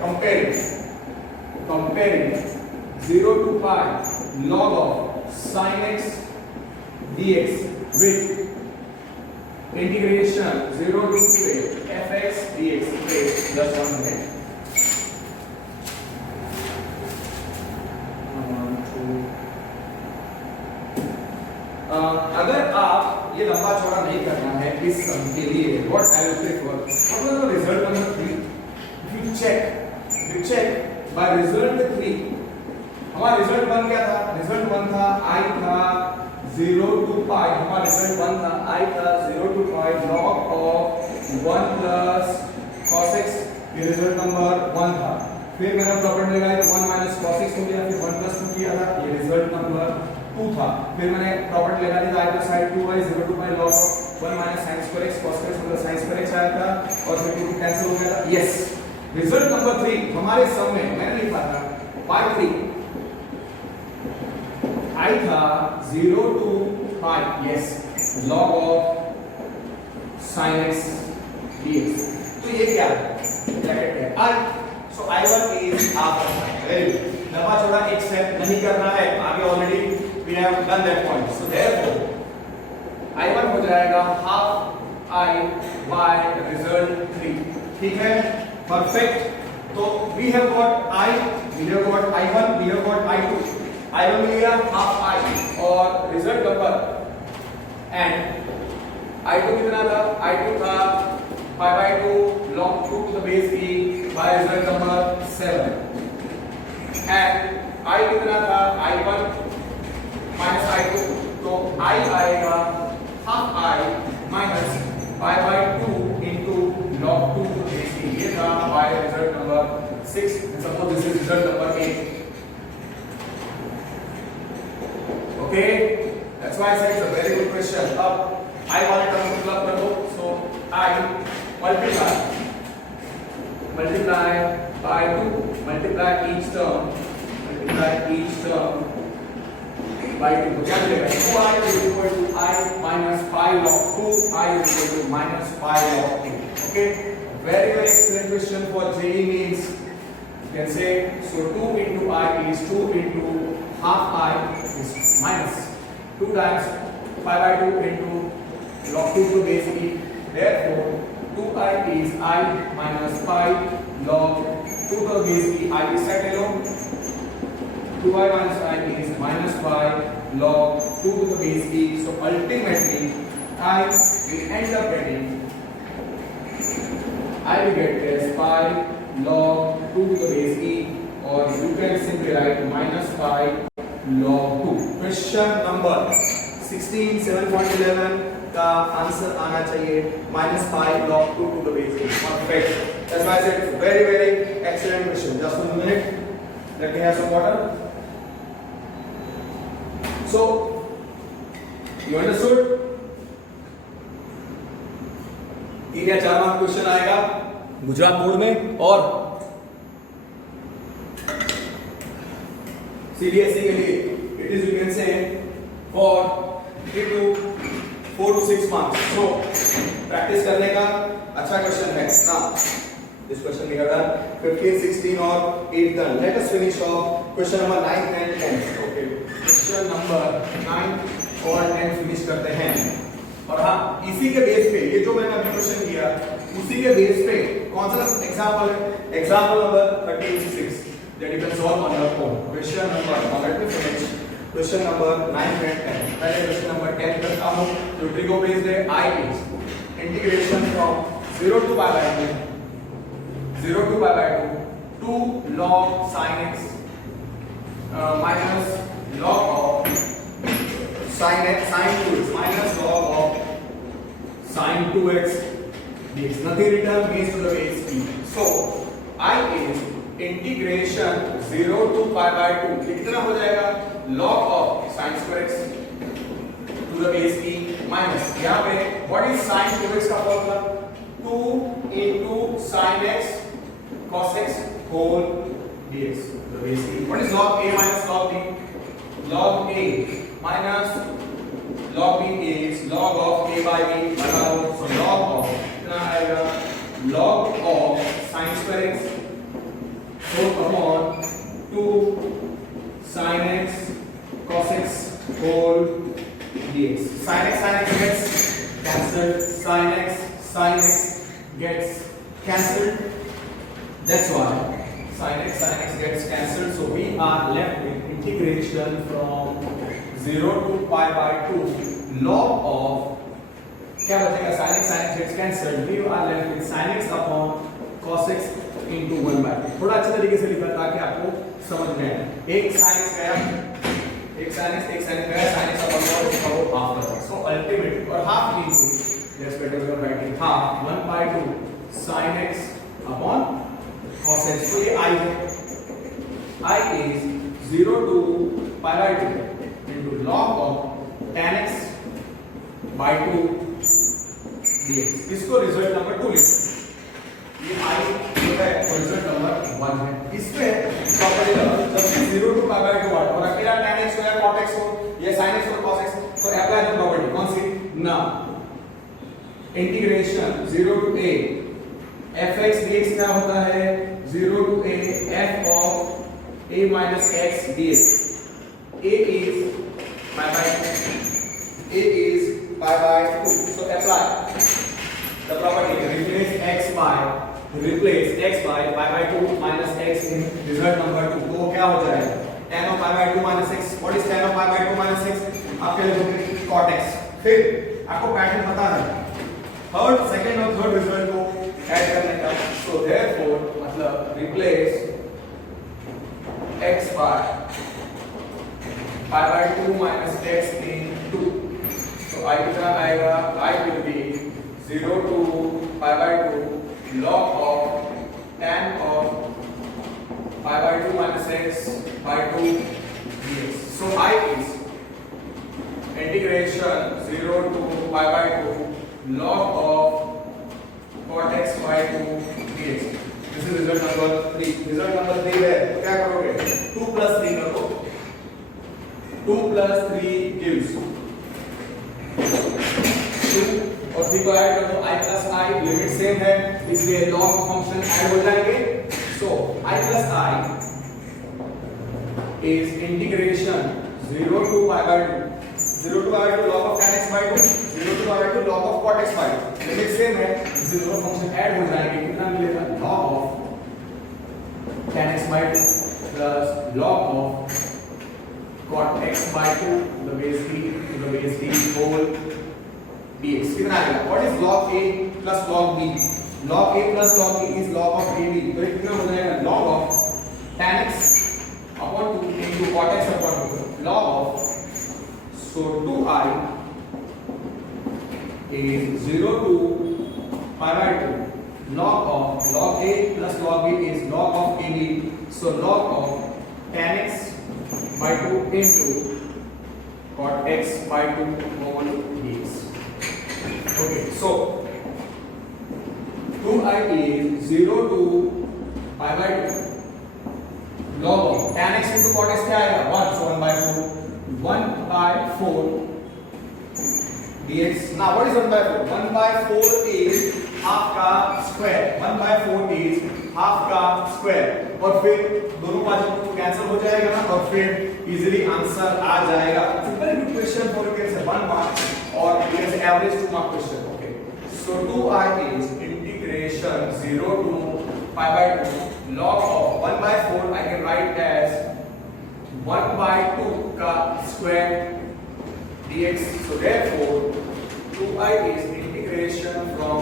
Comparing 0 to pi log of sin x dx with integration 0 to fx dx. just 1 minute. अगर आप ये लंबा चौड़ा नहीं करना है इस सम के लिए, व्हाट आई विल प्रेफर, मतलब result number 3 you check by result 3. हमारा रिजल्ट 1 क्या था, रिजल्ट 1 था I था 0 to pi. हमारा रिजल्ट 1 था I था 0 to pi log of 1 plus cos x. ये रिजल्ट नंबर 1 था. फिर मैंने प्रॉपर्टी लगाई तो 1 minus cos x हो गया, फिर 1 plus 2 किया था, ये रिजल्ट नंबर 2 था. फिर मैंने प्रॉपर्टी लगा दी i plus i 2y 0 to pi log of 1 minus sin square x cos square मतलब sin square x आया था और फिर 2 कैंसिल हो गया था। यस, रिजल्ट नंबर 3 हमारे सम में मैंने लिखा था pi 3 i था 0 to pi, yes, log of sin x dx। तो ये क्या है? ब्रैकेट है i, so i1 is half of i। Very good, लंबा चौड़ा एक स्टेप नहीं करना है, आगे already we have done that point. So therefore i1 हो जाएगा हाफ i बाय रिजल्ट 3। ठीक है, परफेक्ट। तो we have got i, we have got i1, we have got i2। i1 मिल गया हाफ i और रिजल्ट नंबर एंड i2 कितना था? i2 था pi by 2 log 2 to the base e by result number 7 and i कितना था? i1 minus i2, तो i आएगा half i minus pi by 2 into log 2 to the base e, ये था by result number 6 and suppose this is result number 8। okay, that's why I said it's a very good question। अब i वाले टर्म को क्लब कर दो, so i multiply by 2, multiply each term by 2, तो क्या मिलेगा? 2i is equal to I minus pi log 2, I is equal to minus pi log 2। okay, very very excellent question for JEE means you can say, so 2 into I is 2 into half I is minus 2 times pi by 2 into log 2 to base e, therefore 2i is I minus pi log 2 to the base e। I is set ले लो, 2i minus I is minus pi log 2 to the base e, so ultimately I will end up getting, I will get as pi log 2 to the base e, or you can simply write minus pi log 2। Question number 16 7.11 का आंसर आना चाहिए minus pi log 2 to the base e। Perfect, that's why I said it's very very excellent question। Just 1 minute, let me have some water। so you understood? 3 या 4 मार्क क्वेश्चन आएगा गुजरात बोर्ड में और CBSE के लिए it is you can say for 3 to 4 to 6 marks। so practice करने का अच्छा क्वेश्चन है ना। this question we have done 15 16 और 8 done। let us finish off question number 9 and 10। okay, question number 9 और 10 फिनिश करते हैं। और हाँ, इसी के बेस पे ये जो मैंने अभी क्वेश्चन किया उसी के बेस पे कौन सा एग्जांपल है? Example number 36 that you can solve on your own। question number, now let me finish question number 9 and 10। पहले question number 10 करता हूँ, जो ट्रिगो बेस्ड है। I is integration from 0 to pi by 2 to log sin x minus log of sin 2x minus log of sin 2x dx, nothing written, means to the base e। so I is integration 0 to pi by 2 कितना हो जाएगा? log of sin square x to the base e minus, यहाँ पे what is sin 2x का formula? 2 into sin x cos x whole dx to the base e। what is log a minus log b? log a minus log b is log of a by b बनाओ, so log of कितना आएगा? log of sin square x so upon 2 sin x cos x whole dx। sin x gets cancelled, sin x gets cancelled, that's why sin x gets cancelled। so we are left with integration from 0 to pi by 2 log of, क्या बचेगा? sin x gets cancelled, we are left with sin x upon cos x into 1 by 2। थोड़ा अच्छे तरीके से लिखा ताकि आपको समझ में आए। एक sin x गया, एक sin x गया, sin x अपॉन और इसका वो हाफ बचा। सो अल्टीमेटली और half into let's better we are writing half 1 by 2 sin x upon cos x। तो ये I है, I is 0 to pi by 2 into into log of tan x by 2 dx। इसको रिजल्ट नंबर 2 लिखते हैं। ये i जो है वो रिजल्ट नंबर 1 है। इसमें प्रॉपर्टी जब भी 0 to pi by 2 और अकेला tan x हो या cot x हो या sin x हो cos x तो अप्लाई द प्रॉपर्टी कौन सी ना integration 0 to a fx dx क्या होता है 0 to a f of a minus x dx। a is pi by 2, a is pi by 2, so apply the property replace x by pi by 2 minus x in result number 2। तो वो क्या हो जाएगा tan of pi by 2 minus x। what is tan of pi by 2 minus x आपके लिए cot x। फिर आपको पैटर्न पता है थर्ड सेकंड और थर्ड रिजल्ट को ऐड करने का। so therefore मतलब replace x by pi by 2 minus x in 2। so I कितना आएगा I will be 0 to pi by 2 log of tan of pi by 2 minus x by 2 dx। so I is integration 0 to pi by 2 log of cot x by 2 dx। this is result number 3। result number 3 है तो क्या करोगे 2 plus 3 करो 2 plus 3 gives 2 और 3 को ऐड कर दो i plus I limit same है इसलिए log फंक्शन ऐड हो जाएंगे। so I plus I is integration 0 to pi by 2 0 to pi by 2 log of tan x by 2 0 to pi by 2 log of cot x by 2 limit same है इसलिए दोनों फंक्शन ऐड हो जाएंगे। कितना मिलेगा log of tan x by 2 plus log of cot x by 2 to the base b whole dx। कितना आएगा what is log a plus log b। log a plus log b is log of ab तो ये कितना हो जाएगा log of tan x upon 2 into cot x upon 2 log of so 2i is 0 to pi by 2 log of log a plus log b is log of ab so log of tan x by 2 into cot x by 2 whole dx। okay so 2i is 0 to pi by 2 log of tan x into cot x क्या आएगा 1 so 1 by 4 1 by 4 dx। now what is 1 by 4 1 by 4 is half का square 1 by 4 is half का square और फिर दोनों बाजू को कैंसिल हो जाएगा ना और फिर इजीली आंसर आ जाएगा। Simple good question for you can say 1 mark और you can say average 2 mark question. Okay so 2i is integration 0 to pi by 2 log of 1 by 4 I can write as 1 by 2 का square dx। so therefore 2i is integration from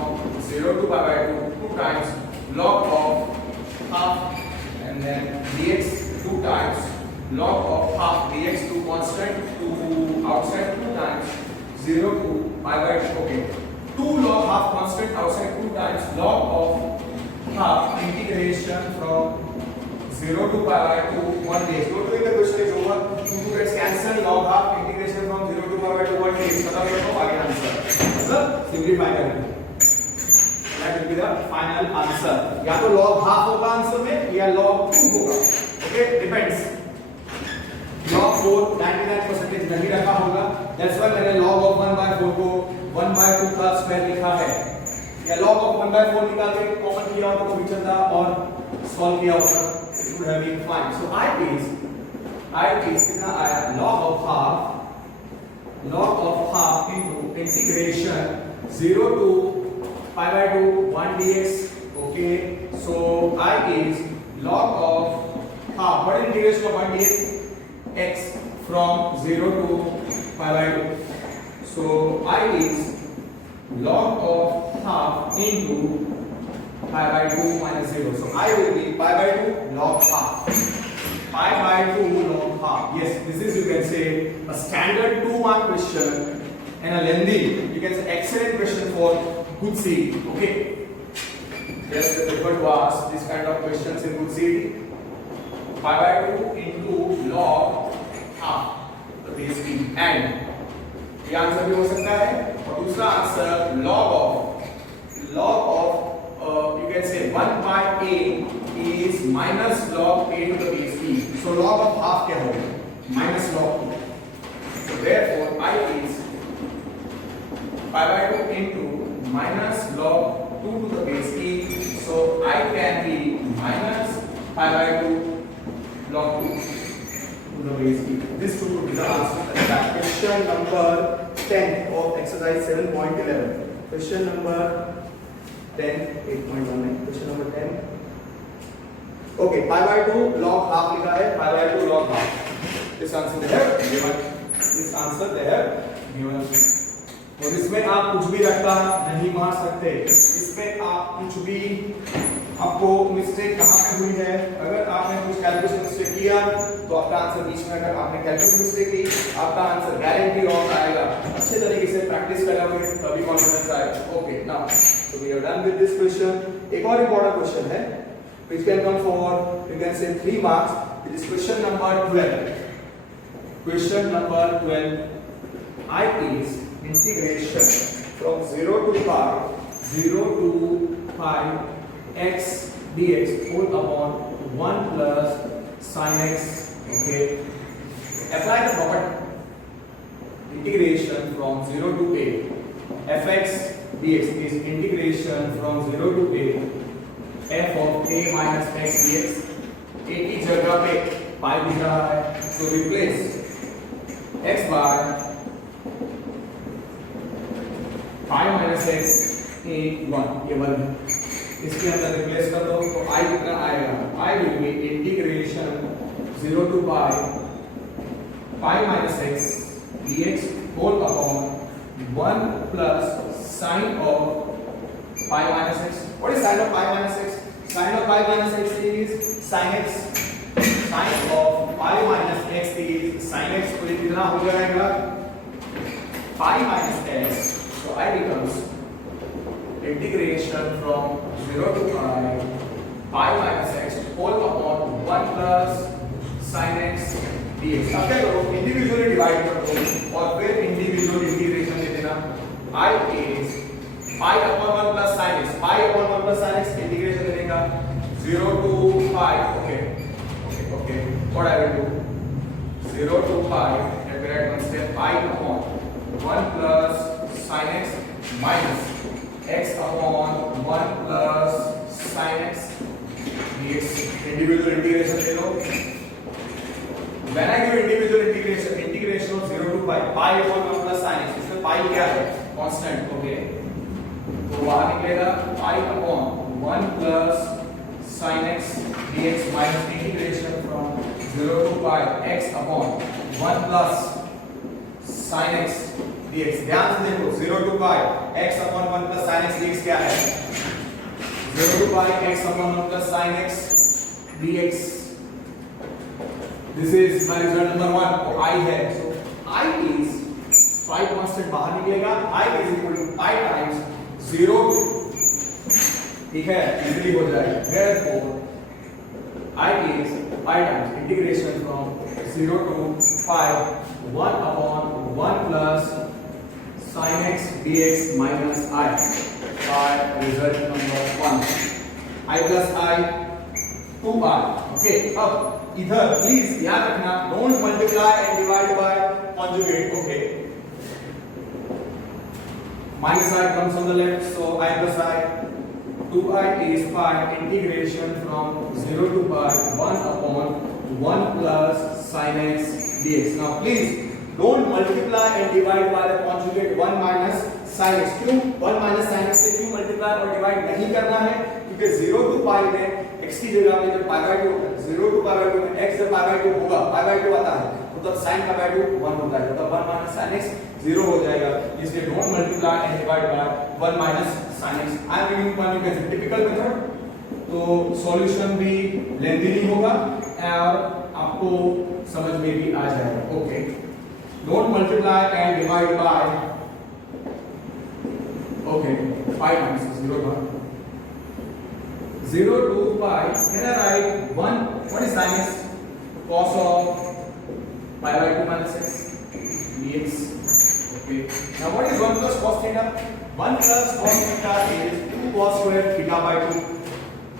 0 to pi by 2 2 times log of half and then dx 2 times log of half dx to constant to outside 2 times 0 to pi by 2 okay 2 log half constant outside 2 times log of half integration from 0 to pi by 2 1 dx। don't do the question is over 2 gets cancel log half integration from 0 to pi by 2 1 dx पता करो आगे आंसर मतलब सिंपलीफाई करेंगे that will be the final answer। या तो log half होगा आंसर में या log 2 होगा। ओके डिपेंड्स log 4 99% नहीं रखा होगा that's why मैंने log of 1 by 4 को 1 by 2 का स्क्वायर लिखा है या log of 1 by 4 निकाल के कॉमन किया होता तो भी चलता और सॉल्व किया होता it would have been fine। so I is कितना आया log of half into integration 0 to pi by 2 1 dx। okay so I is log of half what is integration of 1 dx x from 0 to pi by 2 so I is log of half into pi by 2 minus 0 so I will be pi by 2 log half pi by 2 log half। yes this is you can say a standard 2 mark question and a lengthy you can say excellent question for good seed। okay yes they prefer to ask this kind of questions in good seed pi by 2 into log half the base b ये आंसर भी हो सकता है। और दूसरा answer log of you can say 1 by a is minus log a to the base e. So log of half क्या होगा? Minus log 2. So therefore I is pi by 2 into minus log 2 to the base e. So I can be minus pi by 2 log 2 to the base e. This two would be the answer. Question number 10 of exercise 7.11. Question number 10, 8.1 है. Question number 10. Okay, pi by 2 log half लिखा है. Pi by 2 log half. This answer they have given. This answer they have given. और इसमें आप कुछ भी रखता नहीं मार सकते. इसमें आप कुछ भी आपको मिस्टेक कहाँ पे हुई है? अगर आपने कुछ कैलकुलेशन मिस्टेक किया तो आपका आंसर बीच में, अगर आपने कैलकुलेशन मिस्टेक की आपका आंसर गारंटी रॉन्ग आएगा. अच्छे तरीके से प्रैक्टिस करोगे तभी कॉन्फिडेंस आएगा. Okay, now so we are done with this question. एक और इंपॉर्टेंट क्वेश्चन है which can come for you can say 3 marks. It is question number 12. Question number 12. I is integration from 0 to pi x dx whole upon 1 plus sin x. Okay, apply the property integration from 0 to a fx dx is integration from 0 to a f of a minus x dx. a की जगह पे pi दिख रहा है, so replace x bar pi minus x in 1, ये 1 है. इसके अंदर रिप्लेस कर दो तो i कितना आएगा? i will be integration 0 to pi minus x dx whole upon 1 plus sin of pi minus x. What is sin of pi minus x? Sin of pi minus x is sin x. Sin of pi minus x is sin x. तो ये कितना हो जाएगा? Pi minus x. So I becomes integration from 0 to pi minus x whole upon 1 plus sin x dx. अब क्या करो? इंडिविजुअली डिवाइड कर दो और फिर इंडिविजुअल इंटीग्रेशन दे देना. I is pi upon 1 plus sin x. Pi upon 1 plus sin x integration दे देगा 0 to pi. Okay. What I will do? 0 to pi. Let me write one step. Pi upon 1 plus sin x minus x upon 1 plus sin x dx. Individual integration ले लो. When I give individual integration of 0 to pi upon 1 plus sin x. इसमें pi क्या है? Constant. Okay. तो बाहर निकलेगा pi upon 1 plus sin x dx minus integration from 0 to pi x upon 1 plus sin x dx. ध्यान से देखो 0 to pi x upon 1 plus sin x dx क्या है? 0 to pi x upon 1 plus sin x dx. This is my result number 1. तो I है. So I is pi constant बाहर निकलेगा. I is equal to pi times 0 to, ठीक है, इजीली हो जाएगा. Therefore I is pi times integration from 0 to pi 1 upon 1 plus sin x dx minus I. By result number 1. I plus I 2i. Okay. अब इधर प्लीज याद रखना, don't multiply and divide by conjugate. Okay. Minus I comes on the left, so I plus I. 2i is pi integration from 0 to pi 1 upon 1 plus sin x dx. Now please don't multiply and divide by the conjugate 1 minus sin x. क्यों 1 minus sin x से क्यों multiply और divide नहीं करना है? क्योंकि 0 to pi में x की जगह पे जब pi by 2 होगा, 0 to pi by 2 में x जब pi by 2 होगा, pi by 2 आता है तो तब sin pi by 2 1 होता है, तब 1 minus sin x 0 हो जाएगा. इसलिए don't multiply and divide by 1 minus sin x. I am giving one you can say typical method, तो सॉल्यूशन भी लेंथी नहीं होगा और आपको समझ में भी आ जाएगा. Okay, don't multiply and divide by, okay, pi times 0 1. 0 to pi, can I write 1? What is sin x? Cos of pi by 2 minus x dx. Okay. Now what is 1 plus cos theta? 1 plus cos theta is 2 cos square theta by 2.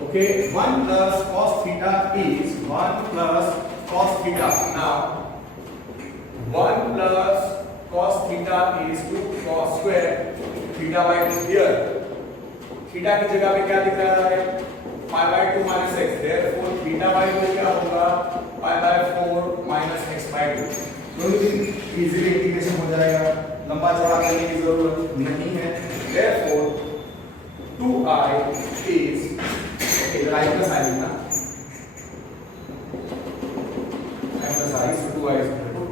Okay. 1 plus cos theta is 1 plus cos theta. Now 1 plus cos theta is 2 cos square theta by 2. Here theta की जगह पे क्या दिख रहा है? pi by 2 minus x. Therefore theta by 2 क्या होगा? pi by 4 minus x by 2. दोनों की इजीली इंटीग्रेशन हो जाएगा, लंबा चौड़ा करने की जरूरत नहीं है. Therefore 2i is okay, इधर i plus i लिखना, i plus i, so 2i is equal to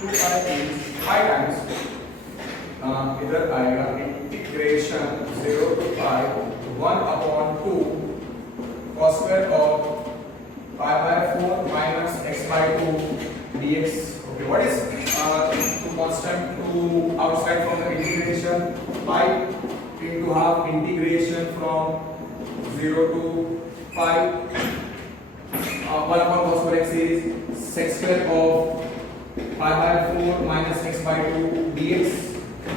2i is 5 times इधर आएगा integration 0 to pi 1 upon 2 cos square of pi by 4 minus x by 2 dx. Okay, what is to constant to outside from the integration? Pi into half integration from 0 to pi 1 upon cos square x is sec square of pi by 4 minus x by 2 dx.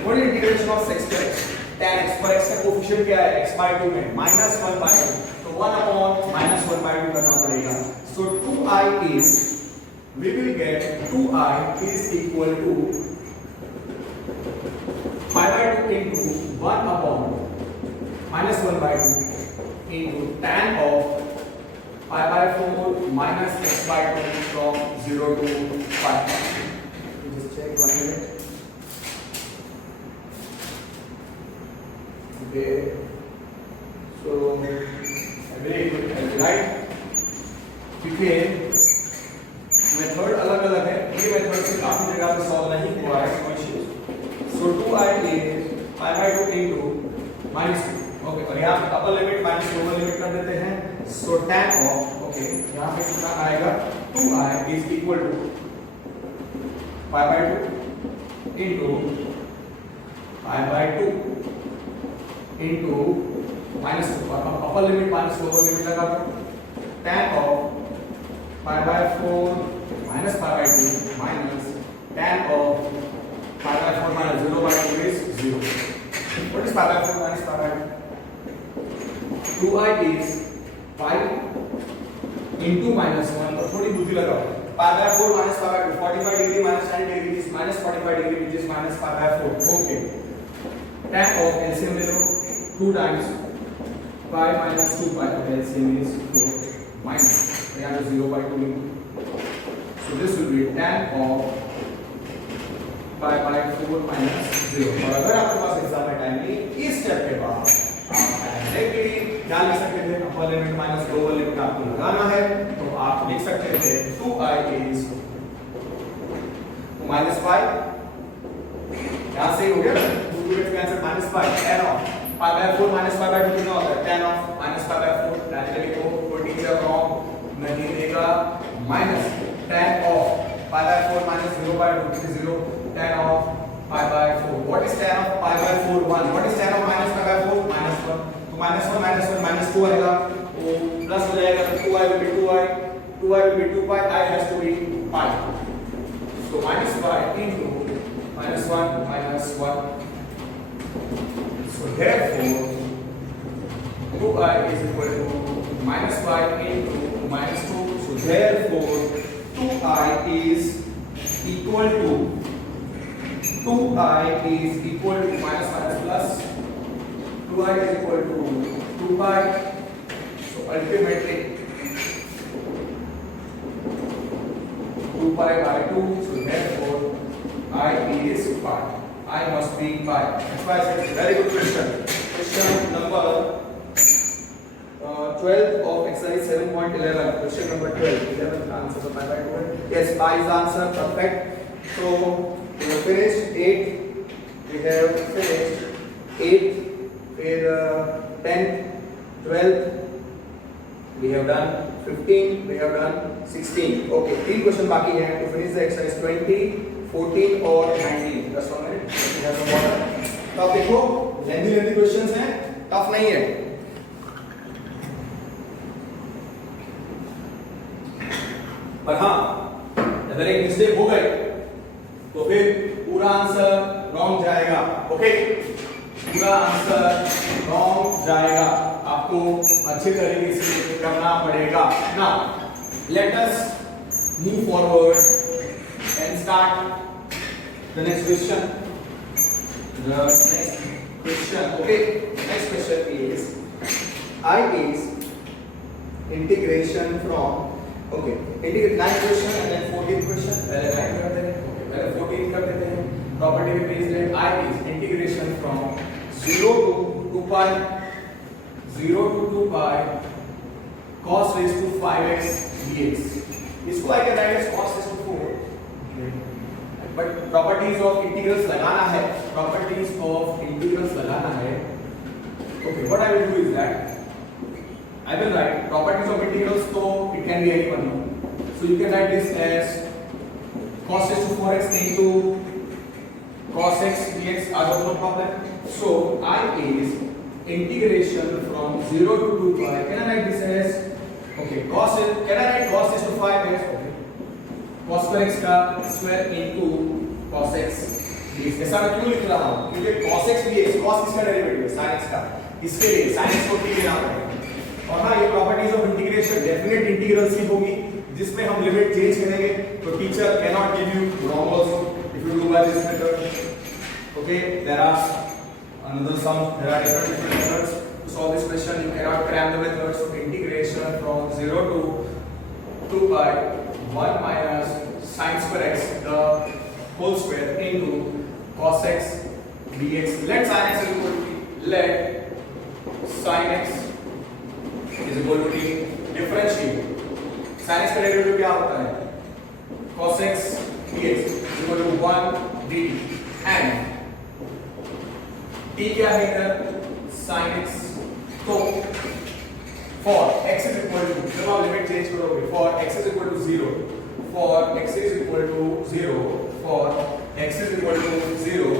What is integration of sec square x? tan x पर x का कोफिशिएंट क्या है? x by 2 में -1 by 2, तो 1 upon -1 by 2 करना पड़ेगा. So 2i is, we will get 2i is equal to pi by 2 into 1 upon -1 by 2 into tan of pi by 4 minus x by 2 from 0 to pi. Just check 1 minute. Okay, so very good, right? Because method अलग अलग है, ये मेथड से काफी जगह पे सॉल्व नहीं हुआ है, no issues. So 2i is pi by 2 into -2. Okay, और यहाँ पे upper limit minus lower limit कर देते हैं. So tan of, okay, यहाँ पे कितना आएगा? 2i is equal to pi by 2 into pi by 2 into -2, upper limit minus lower limit लगा दो. tan of pi by 4 minus pi by 2 minus tan of pi by 4 minus 0 by 2 is 0. What is pi by 4 minus pi by 2? 2i is 5 into -1, तो थोड़ी बुद्धि लगाओ. pi by 4 minus pi by 2, 45 degree minus 90 degree is minus 45 degree, which is minus pi by 4. Okay. Tan of LCM ले लो, 2 times pi minus 2 pi, LCM is 4 minus, यहाँ पे 0 by 2 लिखो. So this will be tan of pi by 4 minus 0. और अगर आपके पास एग्जाम में टाइम नहीं, इस स्टेप के बाद आप डायरेक्टली क्या लिख सकते थे? Upper limit minus lower limit आपको लगाना है, तो आप लिख सकते थे 2i is -5, यहाँ से हो गया 2 to cancel -5, tan of pi by 4 minus pi by 2 कितना होता है? tan of minus pi by 4. Naturally को टीचर रॉन्ग नहीं देगा. Minus tan of pi by 4 minus 0 by 2 which is 0. tan of pi by 4. What is tan of pi by 4? 1. What is tan of minus pi by 4? -1. तो -1 minus 2 आएगा, तो प्लस हो जाएगा, तो 2i will be 2i, 2i will be 2 pi, I has to be pi. So minus pi into -1 minus 1. So therefore 2i is equal to minus 5 into minus 2. So therefore 2i is equal to minus plus. 2i is equal to 2 pi. So ultimately 2 pi by 2. So therefore I is pi. I must be pi. That's why I said it's a very good question. Question number 12 of exercise 7.11. Question number 12. 11th answer of pi by 2. Yes, pi is the answer. Perfect. So we have finished 8. We have finished 8. Then 10th, 12th. We have done 15. We have done 16. Okay. 3 question बाकी हैं to finish the exercise 20. 14 और 19. Just 1 minute. We have some water. तो आप देखो लेंथी क्वेश्चंस हैं, टफ नहीं है. पर हाँ अगर एक मिस्टेक हो गई तो फिर पूरा आंसर रॉन्ग जाएगा। ओके, पूरा आंसर रॉन्ग जाएगा, आपको अच्छे तरीके से करना पड़ेगा ना। Let us move forward and start the next question. The next question, okay, next question is I is integration from, okay, integrate 9th question and then 14th question, पहले 9 करते हैं, okay, पहले 14 कर देते हैं। Property में please let I is integration from 0 to 2 pi, 0 to 2 pi cos raised to 5x dx। इसको I can write as cos raised to 4, okay, but properties of integrals लगाना है, properties of integrals लगाना है। Okay, what I will do is that I will write properties of integrals, so it can be any one, so you can write this as cos raised to 4x into cos x dx are the whole problem। So I is integration from 0 to 2 pi, can I write this as, okay, can I write cos raised to 5x, okay, cos square x का square into cos x dx। ऐसा मैं क्यों लिख रहा हूँ, क्योंकि cos x dx, cos किसका डेरिवेटिव है, sin x का, इसके लिए sin x को t लेना पड़ेगा। और हाँ, ये properties of integration definite integrals की होगी, जिसमें हम लिमिट चेंज करेंगे, तो teacher can not give you wrong also if you do by this method. Okay, there are another sum, there are different methods to solve this question, you cannot cram the methods। So integration from 0 to 2 pi 1 minus sin square x the whole square into cos x dx। Let sin x is equal to t, let sin x is equal to t, differentiate sin x का डेरिवेटिव क्या होता है, cos x dx is equal to 1 dt and t क्या है इधर, sin x। तो for x is equal to, जब आप लिमिट चेंज करोगे, for x is equal to 0, for x is equal to 0, for x is equal to 0,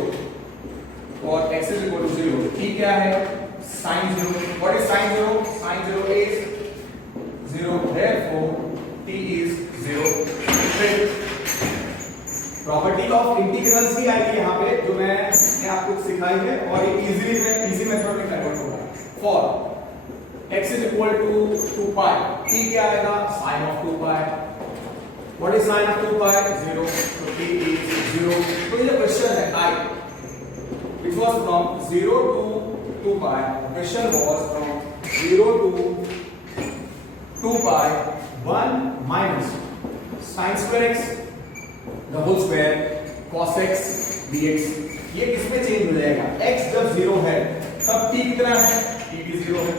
for x is equal to 0, t क्या है, sin 0। what is sin 0, sin 0 is 0, therefore t is 0। फिर प्रॉपर्टी ऑफ इंटीग्रल्स ही आएगी यहाँ पे, जो मैंने आपको सिखाई है, और ये इजी मेथड में कन्वर्ट होगा। For x is equal to 2 pi, t क्या आएगा, sin of 2 pi। what is sin of 2 pi, 0, so t is 0। तो ये क्वेश्चन है I, which was from 0 to 2 pi, question was from 0 to 2 pi 1 minus sin square x the whole square cos x dx। ये किसमें चेंज हो जाएगा, x जब 0 है तब t कितना है, t भी 0 है।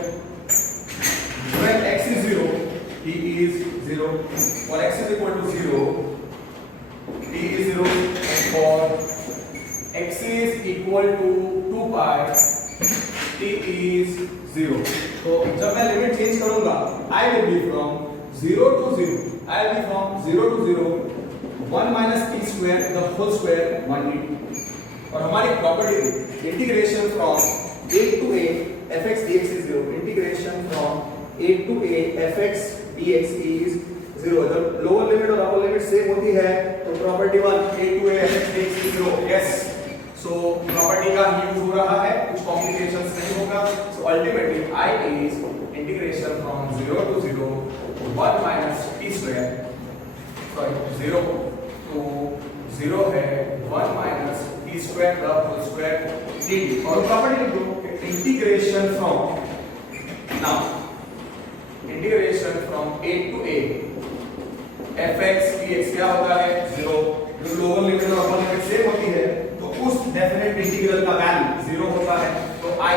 when x is 0 t is 0, for x is equal to 0 t is 0, and for x is equal to 2 pi t is 0। तो जब मैं लिमिट चेंज करूंगा, I will be from 0 to 0, I will be from 0 to 0 1 minus t square the whole square 1 dt। और हमारी property integration from a to a fx dx is 0, integration from a to a fx dx is 0। जब लोअर लिमिट और अपर लिमिट सेम होती है तो property 1 a to a fx dx is 0। Yes, so property का यूज हो रहा है, कुछ कॉम्प्लिकेशंस नहीं होगा। So ultimately I is integration from 0 to 0 1 minus t square, sorry 0 तो 0 है 1 minus t square the whole square dt। और प्रॉपर्टी लिख दो, integration from, now integration from a to a fx dx क्या होता है, 0। जो लोअर लिमिट और अपर लिमिट सेम होती है तो उस डेफिनेट इंटीग्रल का वैल्यू 0 होता है। तो I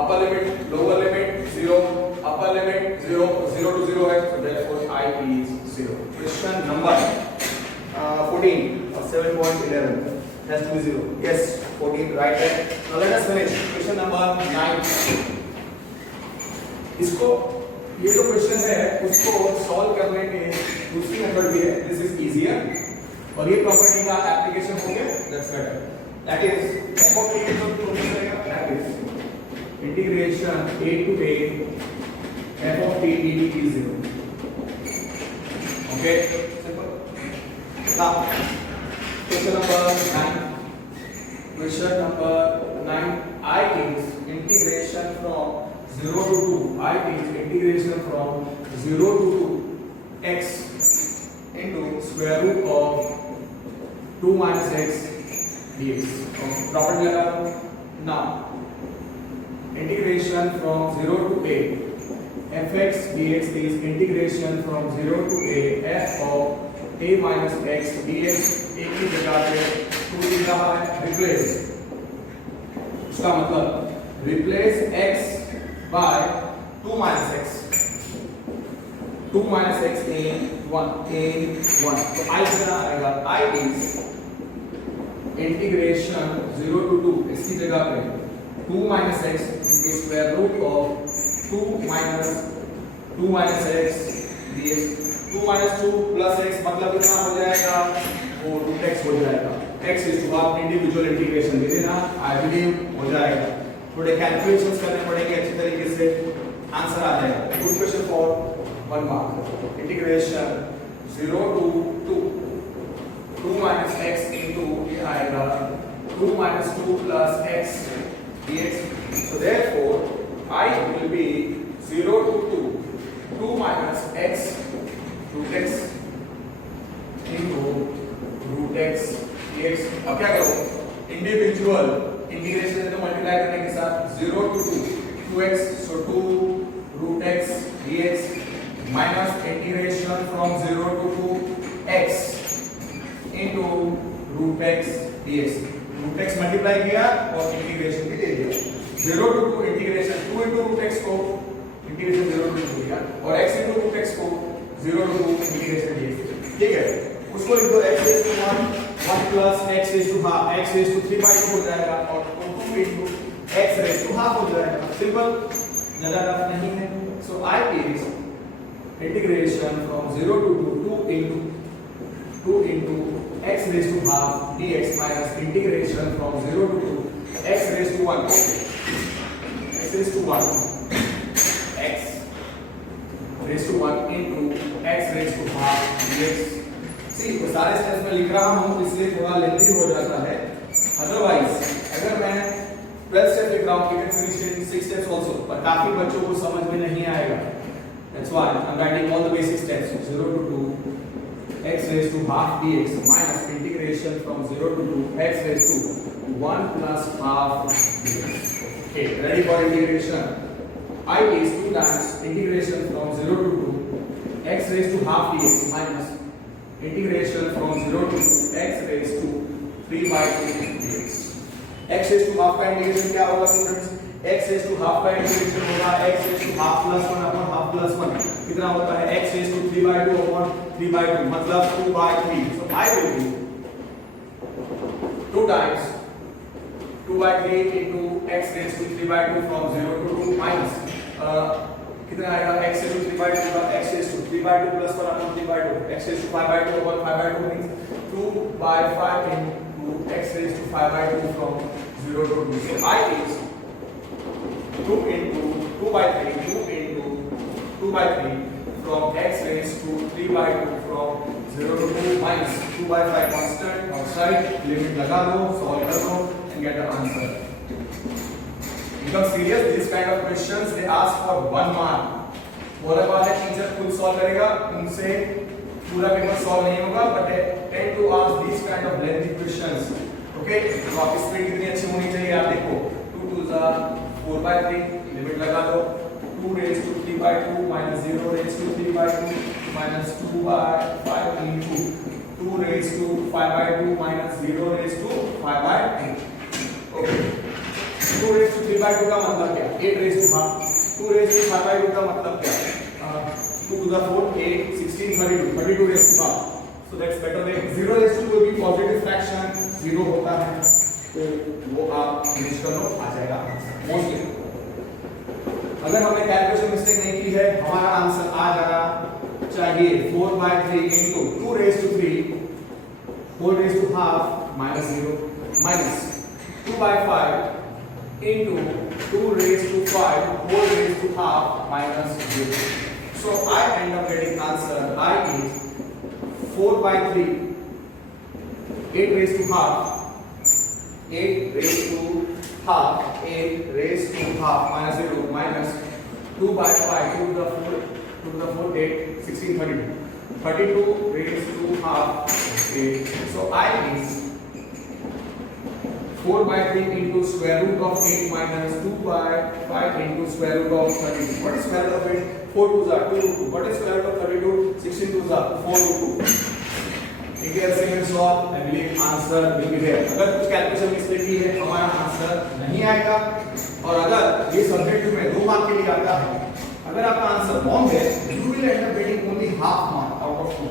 upper limit lower limit 0, upper limit 0, 0 to 0 है, so therefore I is 0। Question number 14 or 7.11 has to be 0। yes, 14 right there। now let us finish question number 9। इसको, ये जो क्वेश्चन है उसको सॉल्व करने के दूसरी मेथड भी है, दिस इज इजियर, और ये प्रॉपर्टी का एप्लीकेशन हो गया, that's better. That is f of t जो प्रूव करेगा, that is integration a to a f of t dt is 0। Okay, simple. now Question number 9. Question number 9. I is integration from 0 to 2. I is integration from 0 to 2 x into square root of 2 minus x dx. Okay. Property लगाओ. Now integration from 0 to a fx dx is integration from 0 to a f of a minus x dx. एक ही जगह पे 2 दिख रहा है, रिप्लेस. इसका मतलब replace x by 2 minus x. 2 minus x in 1 तो I कितना आएगा? I is इंटीग्रेशन 0 to 2 इसकी जगह पे 2 minus x into square root of 2 minus x dx. 2 minus 2 plus x मतलब कितना हो जाएगा? वो रूट x हो जाएगा. x is to आप इंडिविजुअल इंटीग्रेशन दे देना, I believe हो जाएगा. थोड़े कैलकुलेशंस करने पड़ेंगे अच्छी तरीके से, आंसर आ जाएगा. Good question for 1 mark. Integration 0 to 2 minus x into ये आएगा 2 minus 2 plus x dx. So therefore I will be 0 to 2 minus x root x into root x dx. अब क्या करो? इंडिविजुअल इंटीग्रेशन तो मल्टीप्लाई करने के साथ 0 to 2x, so 2 root x dx minus integration from 0 to 2x into root x dx. root x multiply किया और इंटीग्रेशन भी दे दिया. 0 to 2 integration 2 into root x को इंटीग्रेशन 0 to 2 दिया और x into root x को 0 to 2 इंटीग्रेशन dx. ठीक है, उसको लिख दो. x raised to 1 plus x raised to half, x raised to 3/2 हो जाएगा और 2 into x raised to half हो जाएगा. सिंपल, ज्यादा टफ नहीं है. So I is integration from 0 to 2 into x raised to half dx minus integration from 0 to 2 x raised to 1. x raised to 1 x raised to 1 into x raised to half dx. See, वो सारे स्टेप्स में लिख रहा हूँ इसलिए थोड़ा लेंथी हो जाता है. अदरवाइज अगर मैं 12 स्टेप लिख रहा हूँ, you can finish in 6 steps also, पर काफी बच्चों को समझ में नहीं आएगा. That's why I'm writing all the basic steps. 0 to 2 x raised to half dx minus integration from 0 to 2 x raised to 1 plus half dx. Okay, ready for integration? I is 2 times integration from 0 to 2 x raised to half dx minus integration from 0 to 2 x raised to 3/2 dx. x raised to half का इंटीग्रेशन क्या होगा students? x raised to half का इंटीग्रेशन होगा x raised to half plus 1 upon half plus 1. कितना होता है? x raised to 3/2 upon 3/2 मतलब 2/3. So I will do 2 times 2/3 into x raised to 3/2 from 0 to 2 minus कितना आएगा? x raised to 3/2 का x raised to 3/2 plus 1 upon 3/2. x raised to 5/2 upon 5/2 means 2/5 into x raised to 5/2 from 0 to 2. So I is 2 into 2/3 2 into 2/3 from x raised to 3/2 from 0 to 2 minus 2/5 constant outside. Limit लगा दो, solve कर दो and get the answer. Become serious. This kind of questions they ask for 1 mark. बोला बात है टीचर खुद सॉल्व करेगा, उनसे पूरा पेपर सॉल्व नहीं होगा, but they tend to ask these kind of lengthy questions. Okay, तो आप स्पीड कितनी अच्छी होनी चाहिए आप देखो. 2 to the 4/3 लिमिट लगा दो. 2 raised to 3/2 minus 0 raised to 3/2 minus 2/5 into 2 raised to 5/2 minus 0 raised to 5/8. Okay. 2 raised to 3/2 का मतलब क्या? 8 raised to half. 2 raised to 5/2 का मतलब क्या? 2 to the 4 8 16 32 32 raised to half. So that's better than 0 raised to कोई भी पॉजिटिव फ्रैक्शन 0 होता है तो वो आप यूज कर लो, आ जाएगा मोस्टली. अगर हमने कैलकुलेशन मिस्टेक नहीं की है, हमारा आंसर आ जाना चाहिए 4/3 into 2 raised to 3 whole raised to half minus 0 minus 2/5 into 2 raised to 5 whole raised to half minus 0. So I end up getting answer I is 4/3 8 raised to half, 8 raised to half, 8 raised to half minus 0 minus 2 by 5, 2 to the 4, 2 to the 4, 8, 16, 32. 32 raised to half 8. So I is 4 by 3 into square root of 8 minus 2 by 5 into square root of 32. What is square root of 8? 4 2s are 2 root 2. What is square root of 32? 16 2s are 4 root 2. ठीक है, ऐसे में solve, I believe answer will be there. अगर कुछ कैलकुलेशन मिस्टेक की है हमारा आंसर नहीं आएगा, और अगर ये सब्जेक्ट में 2 मार्क के लिए आता है, अगर आपका आंसर रॉन्ग है you will and up getting only half mark out of 2।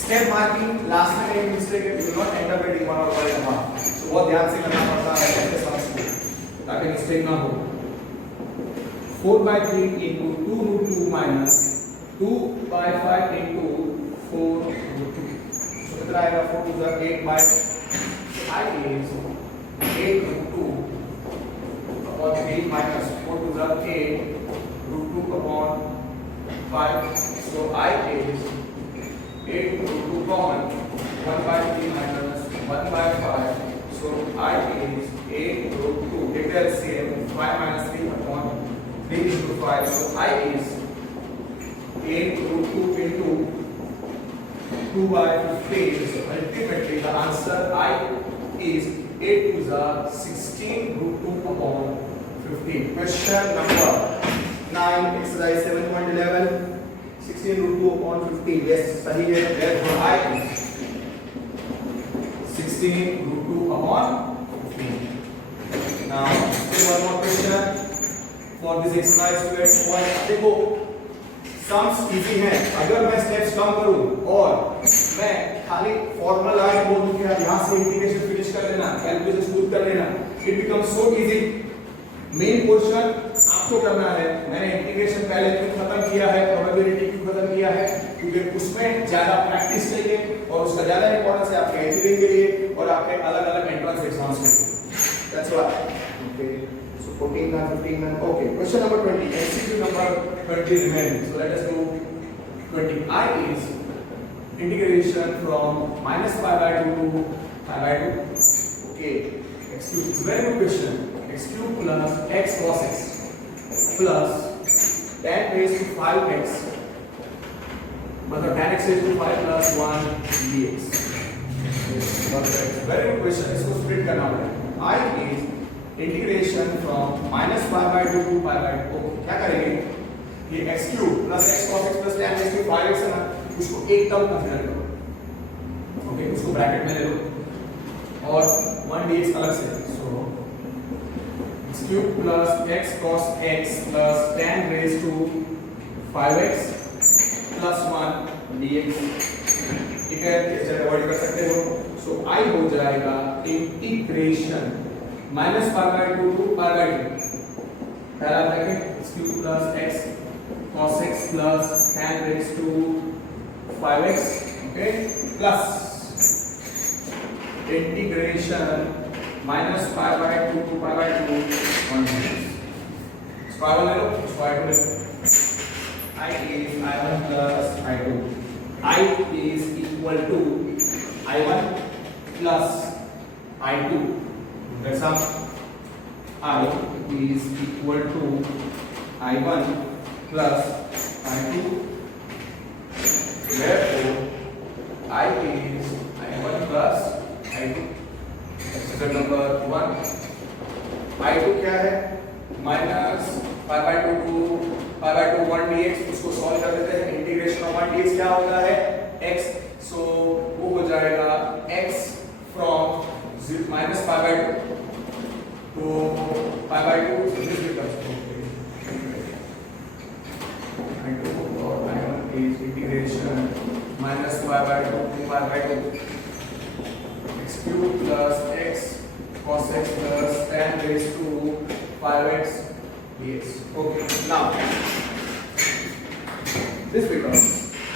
Step marking last में एक मिस्टेक है, you will not and up getting 1 और 1 मार्क। सो बहुत ध्यान से करना पड़ता है ऐसे समझ को ताकि मिस्टेक ना हो। 4 by 3 into 2 root 2 minus 2 by 5 into 4 root 2. So कितना आएगा? 4 to the 8 by I is 8 root 2 upon 3 minus 4 to the 8 root 2 upon 5. So I is 8 root 2 common 1 by 3 minus 1 by 5. So I is 8 root 2. Take the LCM 5 minus 3 upon 3 into 5. So I is 8 root 2 into 2 by 15. So ultimately the answer I is 8 to the 16 root 2 upon 15. Question number 9, exercise 7.11. 16 root 2 upon 15. Yes, सही है. Therefore I is 16 root 2 upon 15. Now, one more question for this exercise to get one. देखो सम्स इजी हैं, अगर मैं स्टेप्स कम करूं और मैं खाली फॉर्मूला लगा के बोल दूं कि यहां से इंटीग्रेशन फिनिश कर लेना, कैलकुलेशन शुरू कर लेना, it becomes so easy. Main portion आपको करना है। मैंने इंटीग्रेशन पहले क्यों खत्म किया है, प्रोबेबिलिटी क्यों खत्म किया है, क्योंकि उसमें ज्यादा प्रैक्टिस चाहिए और उसका ज्यादा इंपॉर्टेंस है आपके इंजीनियरिंग के लिए और आपके अलग-अलग एंट्रेंस एग्जाम्स के लिए। That's why. Okay, so 14 and 15 and okay. Question number 20. MCQ number 20 remaining. So let us do 20. I is integration from minus pi by 2 to pi by 2. Okay. X cube. It's a very good question. X cube plus x cos x plus tan raised to 5x. मतलब tan x raised to 5 plus 1 dx. Perfect. Very good question. इसको split करना पड़ेगा. I is integration from minus pi by 2 to pi by 2। क्या करेंगे? ये x cube plus x cos x plus tan x cube 5x है ना, उसको एक टर्म कंसीडर करो। ओके, उसको ब्रैकेट में ले लो और 1 dx अलग से। So x cube plus x cos x plus tan raise to 5x plus 1 dx। ठीक है, इसे अवॉइड कर सकते हो। सो I हो जाएगा integration minus pi by 2 to pi by 2। पहला bracket x cube plus x cos x plus tan raise to 5x, okay, plus integration minus pi by 2 to pi by 2 1 square ले लो, स्क्वायर ले लो। I is I1 plus I2. I is equal to I1 plus I2. That's how I is equal to I1 plus I2. Therefore, I is I1 plus I2. Example number 1. I2 क्या है? Minus pi by 2 to pi by 2 1 dx। उसको सॉल्व कर लेते हैं। इंटीग्रेशन ऑफ 1 dx क्या होता है? x। सो वो हो जाएगा x from minus pi by 2 to pi by 2. So this becomes I2 or I1 is integration minus pi by 2 to pi by 2 x cube plus x cos x plus tan raised to 5x dx. Okay, now this becomes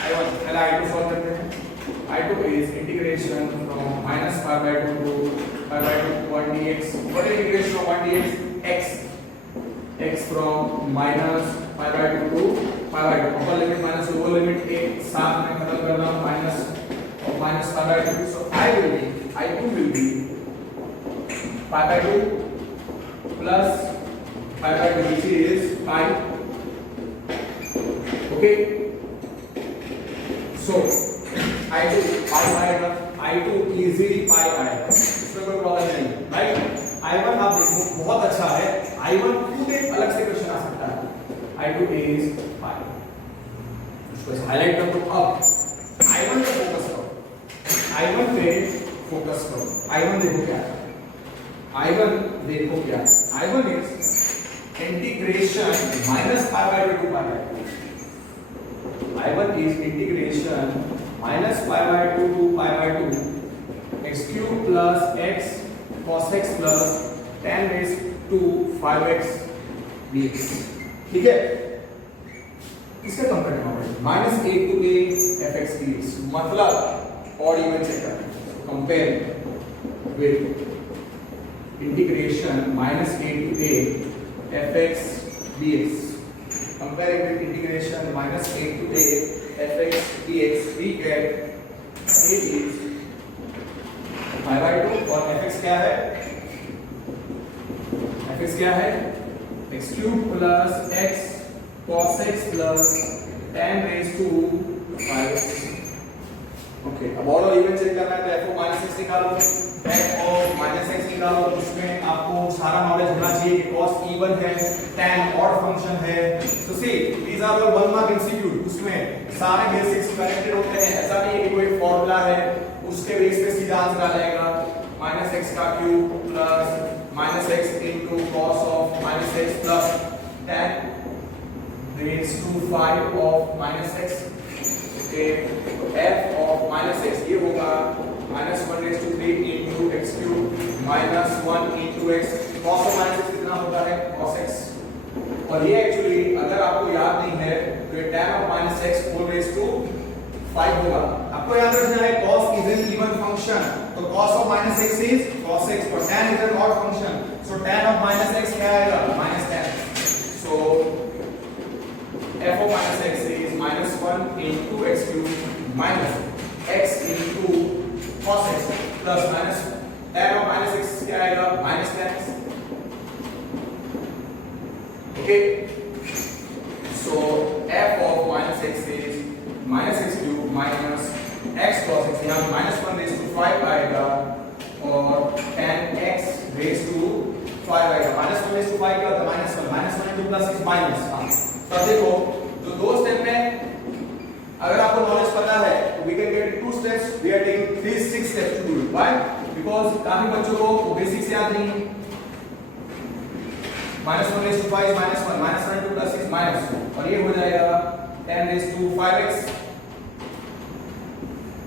I1 पहले I2 solve करते हैं। I2 is integration from minus pi by 2 to pi by 2 1 dx. What is integration of 1 dx? x from minus pi by 2 to pi by 2। Upper limit minus lower limit एक साथ में खत्म करना, माइनस और minus pi by 2. So I2 will be pi by 2 plus pi by 2, which is pi. Okay. So I2 pi आएगा, I2 easily pi आएगा, इसमें कोई प्रॉब्लम नहीं, राइट। I1 आप देखो बहुत अच्छा है, I1 खुद एक अलग से क्वेश्चन आ सकता है। I2 is pi, इसको हाईलाइट कर दो। अब I1 पे फोकस करो, I1 पे फोकस करो। I1 देखो क्या है, I1 देखो क्या है, I1 is integration minus pi by 2 to pi by 2. I1 is integration minus pi by 2 to pi by 2 x cube plus x cos x plus tan raised to 5x dx। ठीक है, इसका कंपेयर करना पड़ेगा minus a to a fx dx, मतलब और इवन चेक करना, compare with integration minus a to a fx dx, comparing with integration minus a to a fx dx, we get a is pi by 2 और fx क्या है, fx क्या है, x cube plus x cos x plus tan raised to 5x। Okay, अब और इवन चेक करना है तो f of minus x निकालो, f of minus x निकालो, उसमें आपको सारा नॉलेज होना चाहिए कि cos even है, tan ऑड फंक्शन है। So see, these are all 1 mark MCQ, उसमें सारे बेसिक्स कनेक्टेड होते हैं, ऐसा नहीं है कि कोई फॉर्मूला है उसके बेस पे सीधा आंसर आ जाएगा। minus x का cube plus minus x into cos of minus x plus tan raised to 5 of minus x। Okay, तो f of minus x ये होगा minus 1 raised to 3 into x cube minus 1 into x, cos of minus x कितना होता है, cos x। और ये एक्चुअली अगर आपको याद नहीं है तो ये tan of minus x whole raised to 5 होगा। आपको याद रखना है cos is an even function, तो cos of minus x is cos x और tan is an odd function, so tan of minus x क्या आएगा, minus tan। So f of minus x is minus 1 into x cube minus x into cos x plus minus tan of minus x क्या आएगा, minus tan x। Okay, so f of minus x is minus x cube minus x cos x, यहाँ minus 1 raised to 5 आएगा और tan x raised to 5 आएगा। minus 1 raised to 5 क्या होता है, minus 1 into plus is minus। तो देखो जो दो स्टेप में अगर आपको नॉलेज पता है तो we can get 2 steps, we are taking 6 steps to do it। Why? Because काफी बच्चों को बेसिक्स याद नहीं है। minus 1 raised to 5 is minus 1, minus 1 into plus is minus 2 और ये हो जाएगा tan raised to 5x,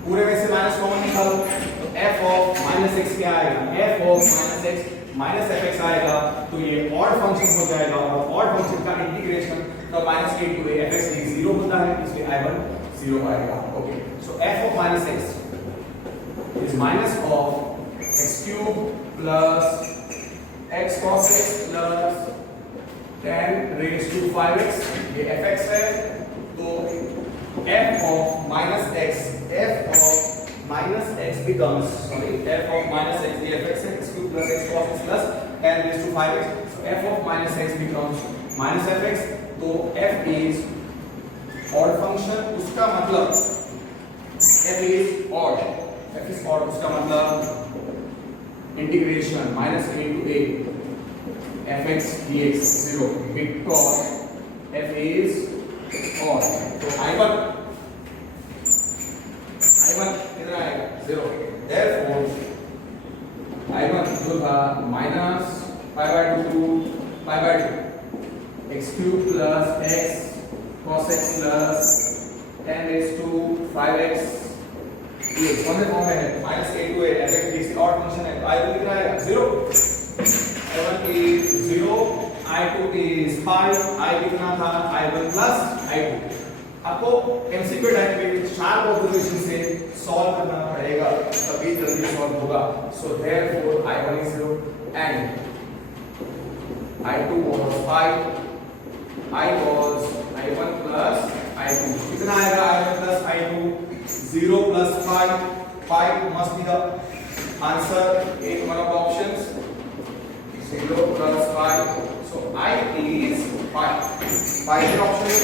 पूरे में से माइनस कॉमन निकालो तो f of minus x क्या आएगा, f of minus x minus fx आएगा, तो ये ऑड फंक्शन हो जाएगा और ऑड फंक्शन का इंटीग्रेशन तो minus a to a fx dx 0 होता है, इसलिए I1 0 आएगा। Okay, so f of minus x is minus of x cube plus x cos x plus tan raised to 5x, ये fx है, तो f of minus x becomes f of minus x, the fx x cube plus x cos x plus tan raised to 5x, so f of minus x becomes minus fx, तो f is odd function, उसका मतलब f is odd, उसका मतलब integration minus a to a fx dx 0 because f is odd, तो I1 कितना आएगा, 0। therefore I1 जो था minus pi by 2 to pi by 2 x cube plus x cos x plus tan raised to 5x ये कौन से फॉर्म में है, minus a to a fx dx odd function है, तो I1 कितना आएगा, 0। I1 is 0, I2 is 5, I कितना था, I1 plus I2। आपको एमसीक्यू टाइप में शार्प ऑब्जर्वेशन से सॉल्व करना पड़ेगा तभी जल्दी सॉल्व होगा। सो therefore I1 is 0 and I2 was 5, I was I1 plus I2, कितना आएगा I1 plus I2, 0 plus 5, 5 must be the answer in one of the options. 0 plus 5. So I is 5. 5 is option.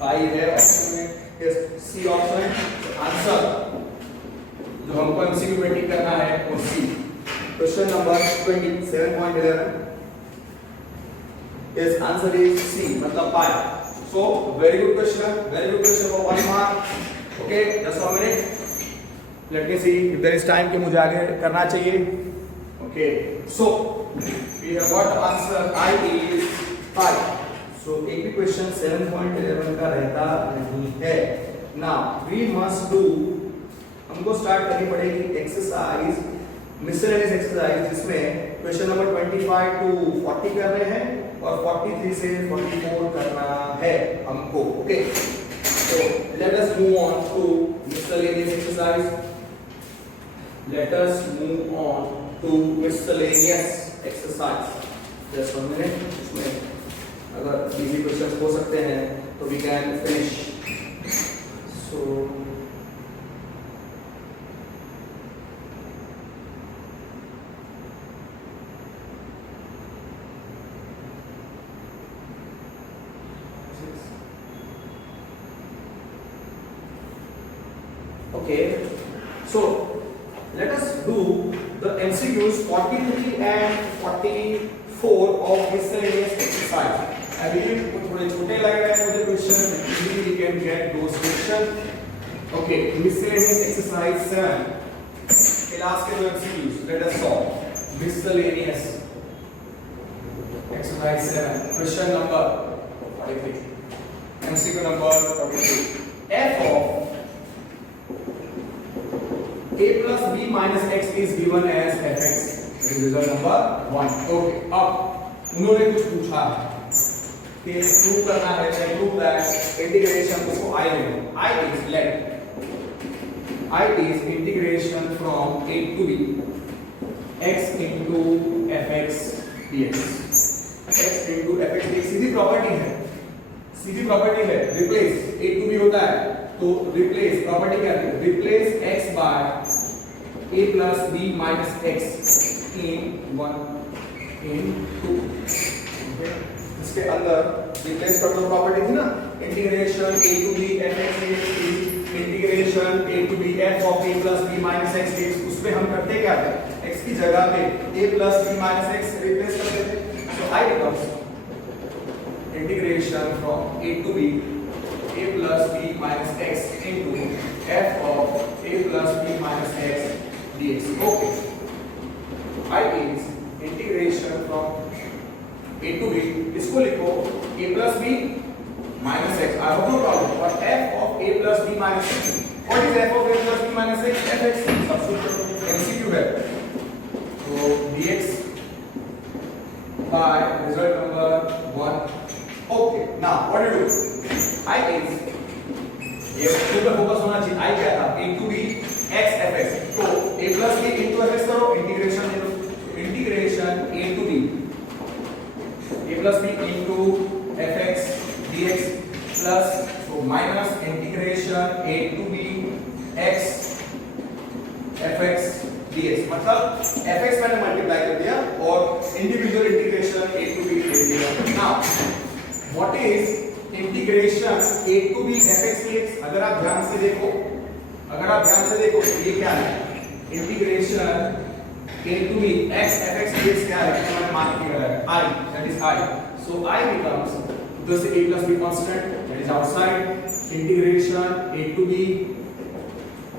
5 है ऑप्शन में. Yes, C option. आंसर जो हमको MCQ में टिक करना है वो C. Question number 20, 7.11. Yes, answer is C, मतलब 5. So very good question for 1 mark. Okay, just 1 minute. Let me see if there is time कि मुझे आगे करना चाहिए. Okay, so we have got the answer. I is 5. So एक भी क्वेश्चन 7.11 का रहता नहीं है. Now we must do, हमको स्टार्ट करनी पड़ेगी एक्सरसाइज, मिसलेनियस एक्सरसाइज, जिसमें क्वेश्चन नंबर 25 टू 40 कर रहे हैं और 43 से 44 करना है हमको. Okay, so let us move on to miscellaneous exercise. Let us move on to miscellaneous exercise. Just 1 minute. इसमें अगर इजी क्वेश्चंस हो सकते हैं तो we can finish. So okay, so let us do the MCQs 43 and 44 of miscellaneous exercise. अभी थोड़े छोटे लग रहे हैं मुझे question, easily we can get those questions. Okay, miscellaneous exercise 7. Class के दो MCQs let us solve. Miscellaneous exercise 7. Question number 43. MCQ number 43. F of a plus b minus x is given as fx. That is result number 1. Okay, अब उन्होंने कुछ पूछा है कि प्रूव करना है, तो प्रूव दैट इंटीग्रेशन, उसको I ले लो. I is let I is integration from a to b x into fx dx. x into fx dx Sidhi property है, सीधी प्रॉपर्टी है. रिप्लेस a to b होता है तो रिप्लेस प्रॉपर्टी क्या है, replace x by a plus b minus x in 1 in 2. इसके अंदर रिप्लेस कर दो, प्रॉपर्टी थी ना, integration a to b fx dx, integration a to b f of a plus b minus x dx. उसमें हम करते क्या थे, x की जगह पे a plus b minus x replace करते थे. So I becomes integration from a to b a plus b minus x into f of a plus b minus x dx. Okay, I is integration from a to b, इसको लिखो a plus b minus x. I have no problem. But f of a plus b minus x. What is f of a plus b minus x? fx. Substitute MCQ है. So dx by result number 1. Okay, now what do you do? I is ये ऊपर फोकस होना चाहिए. I क्या था, a to b x fx. तो a plus b into fx करो, इंटीग्रेशन ले लो. Integration a to b a plus b into fx dx plus so minus integration a to b x fx dx. मतलब fx मैंने मल्टीप्लाई कर दिया और individual integration a to b ले लिया. Now what is integration a to b fx dx? अगर आप ध्यान से देखो तो ये क्या है, integration a to b x fx dx क्या है, मैंने मार्क किया है I, that is I. So I becomes this a plus b constant, that is outside, integration a to b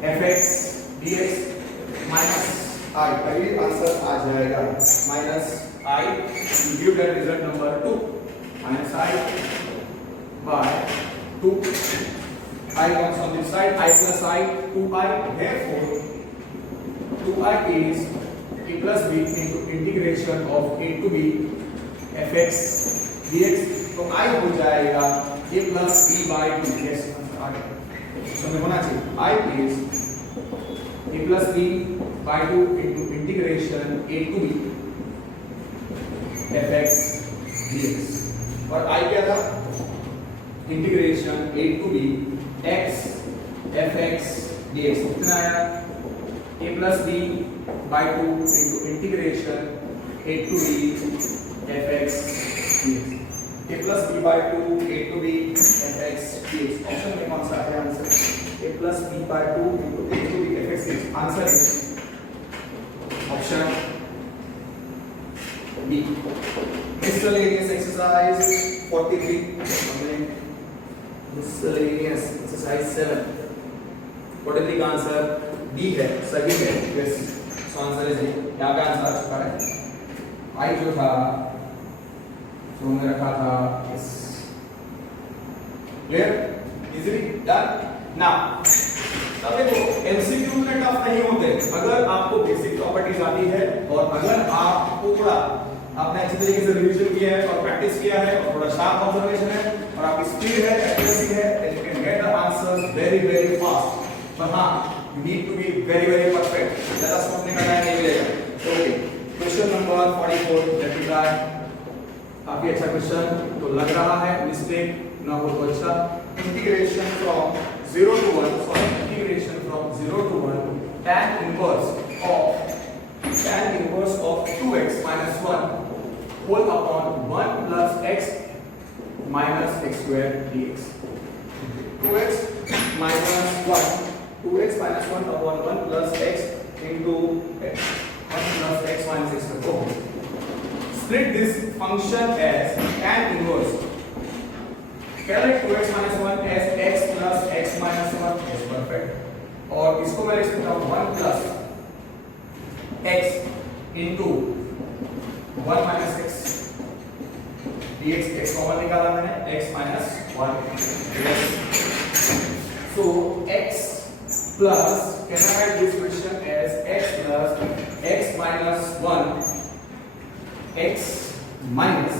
fx dx minus I. अभी आंसर आ जाएगा minus I. You give that result number 2 minus I by 2. I comes on this side, I plus I, 2I. Therefore, 2I is a plus b into integration of a to b fx dx. तो I हो जाएगा a plus b by 2. Yes, समझ होना चाहिए. I is a plus b by 2 into integration a to b fx dx. और I क्या था, integration a to b x fx dx कितना आया a plus b by 2 into integration a to b fx dx a plus b by 2 a to b fx dx option में कौन सा है answer a plus b by 2 into a to b fx dx answer is option B. Miscellaneous exercise 43. Miscellaneous exercise 7. What is the answer? B है, सही है. Yes. So answer is A. क्या का आंसर आ चुका है? I जो था, जो हमने रखा था इस. Clear? Easily done. Now. अब देखो MCQ में टफ नहीं होते अगर आपको बेसिक प्रॉपर्टीज आती है और अगर आप पूरा आपने अच्छी तरीके से रिवीजन किया है और प्रैक्टिस किया है और थोड़ा शार्प ऑब्जर्वेशन है और आपकी स्पीड है एक्यूरेसी है you can get the answers very very fast पर हां you need to be very very perfect ज्यादा सोचने का टाइम नहीं मिलेगा okay question number 44 let me try काफी अच्छा क्वेश्चन तो लग रहा है मिस्टेक ना हो तो अच्छा integration from 0 to 1 sorry integration from 0 to 1 tan inverse of 2x minus 1 whole upon 1 plus x minus x square dx 2x minus 1 upon 1 plus x into x 1 plus x minus x square okay split this function as tan inverse calculate 2x minus 1 as x plus x minus 1 is perfect और इसको मैं लिख सकता हूँ 1 plus x into 1 minus x dx x common निकाला मैंने x minus 1 yes so x plus can I write this question as x plus x minus 1 x minus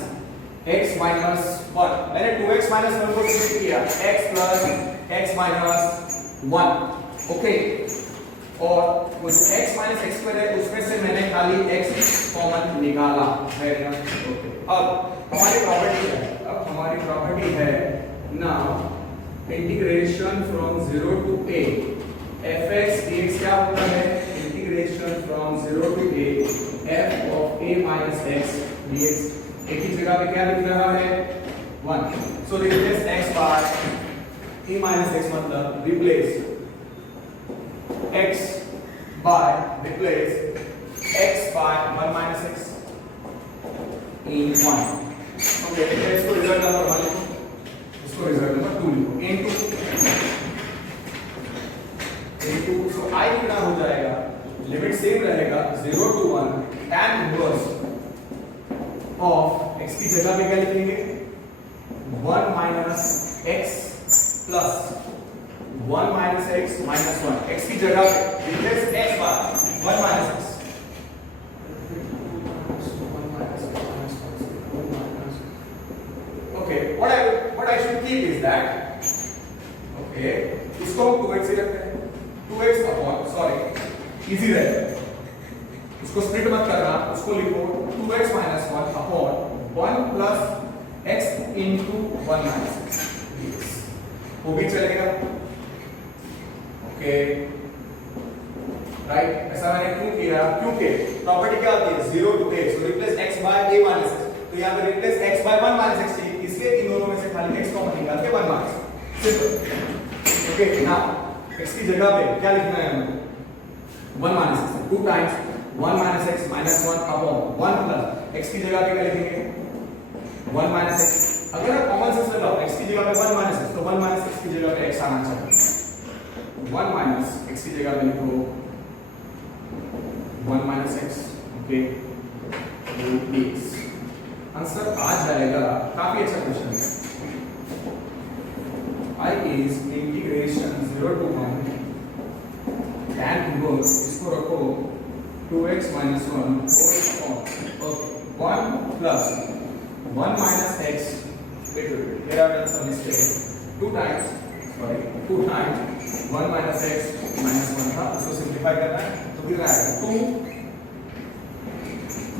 x minus 1 मैंने 2x minus 1 को स्प्लिट किया x plus x minus 1 okay और वो जो x minus x square है उसमें से मैंने खाली x कॉमन निकाला है ना ओके अब हमारी प्रॉपर्टी है now integration from 0 to a fx dx क्या होता है integration from 0 to a f of a minus x dx एक ही जगह पे क्या लिख रहा है 1 so replace x by a minus x मतलब replace x by replace x by 1 minus x in 1 okay इसको रिजल्ट नंबर 1 लिखो इसको रिजल्ट नंबर 2 लिखो into सो i कितना हो जाएगा लिमिट सेम रहेगा 0 to 1 tan inverse of x की जगह पे क्या लिखेंगे 1 minus x plus 1 minus x minus 1 x की जगह पे replace x by 1 minus x okay what I should keep is that okay इसको 2x ही रखते हैं 2x upon sorry इजी रहेगा इसको स्प्लिट मत करना उसको लिखो 2x minus 1 upon 1 plus x into 1 minus x dx वो भी चलेगा ओके राइट ऐसा मैंने क्यों किया क्योंकि प्रॉपर्टी क्या होती है 0 to a so replace x by a minus x तो यहां पे replace x by 1 minus x चाहिए इसलिए इन दोनों में से खाली x कॉमन निकाल के 1 minus simple okay now x की जगह पे क्या लिखना है हमें 1 minus x 2 times 1 minus x minus 1 upon 1 plus x की जगह पे क्या लिखेंगे 1 minus x अगर आप कॉमन सेंस लगाओ x की जगह पे 1 minus x तो 1 minus x की जगह पे x आना चाहिए 1 minus x की जगह पे लिखो 1 minus x okay dx answer आ जाएगा काफी अच्छा क्वेश्चन है I is integration 0 to 1 tan inverse इसको रखो 2x minus 1 whole upon okay 1 plus 1 minus x wait here I've done some mistake 2 times 1 minus x minus 1 था उसको सिंपलीफाई करना है तो कितना आएगा 2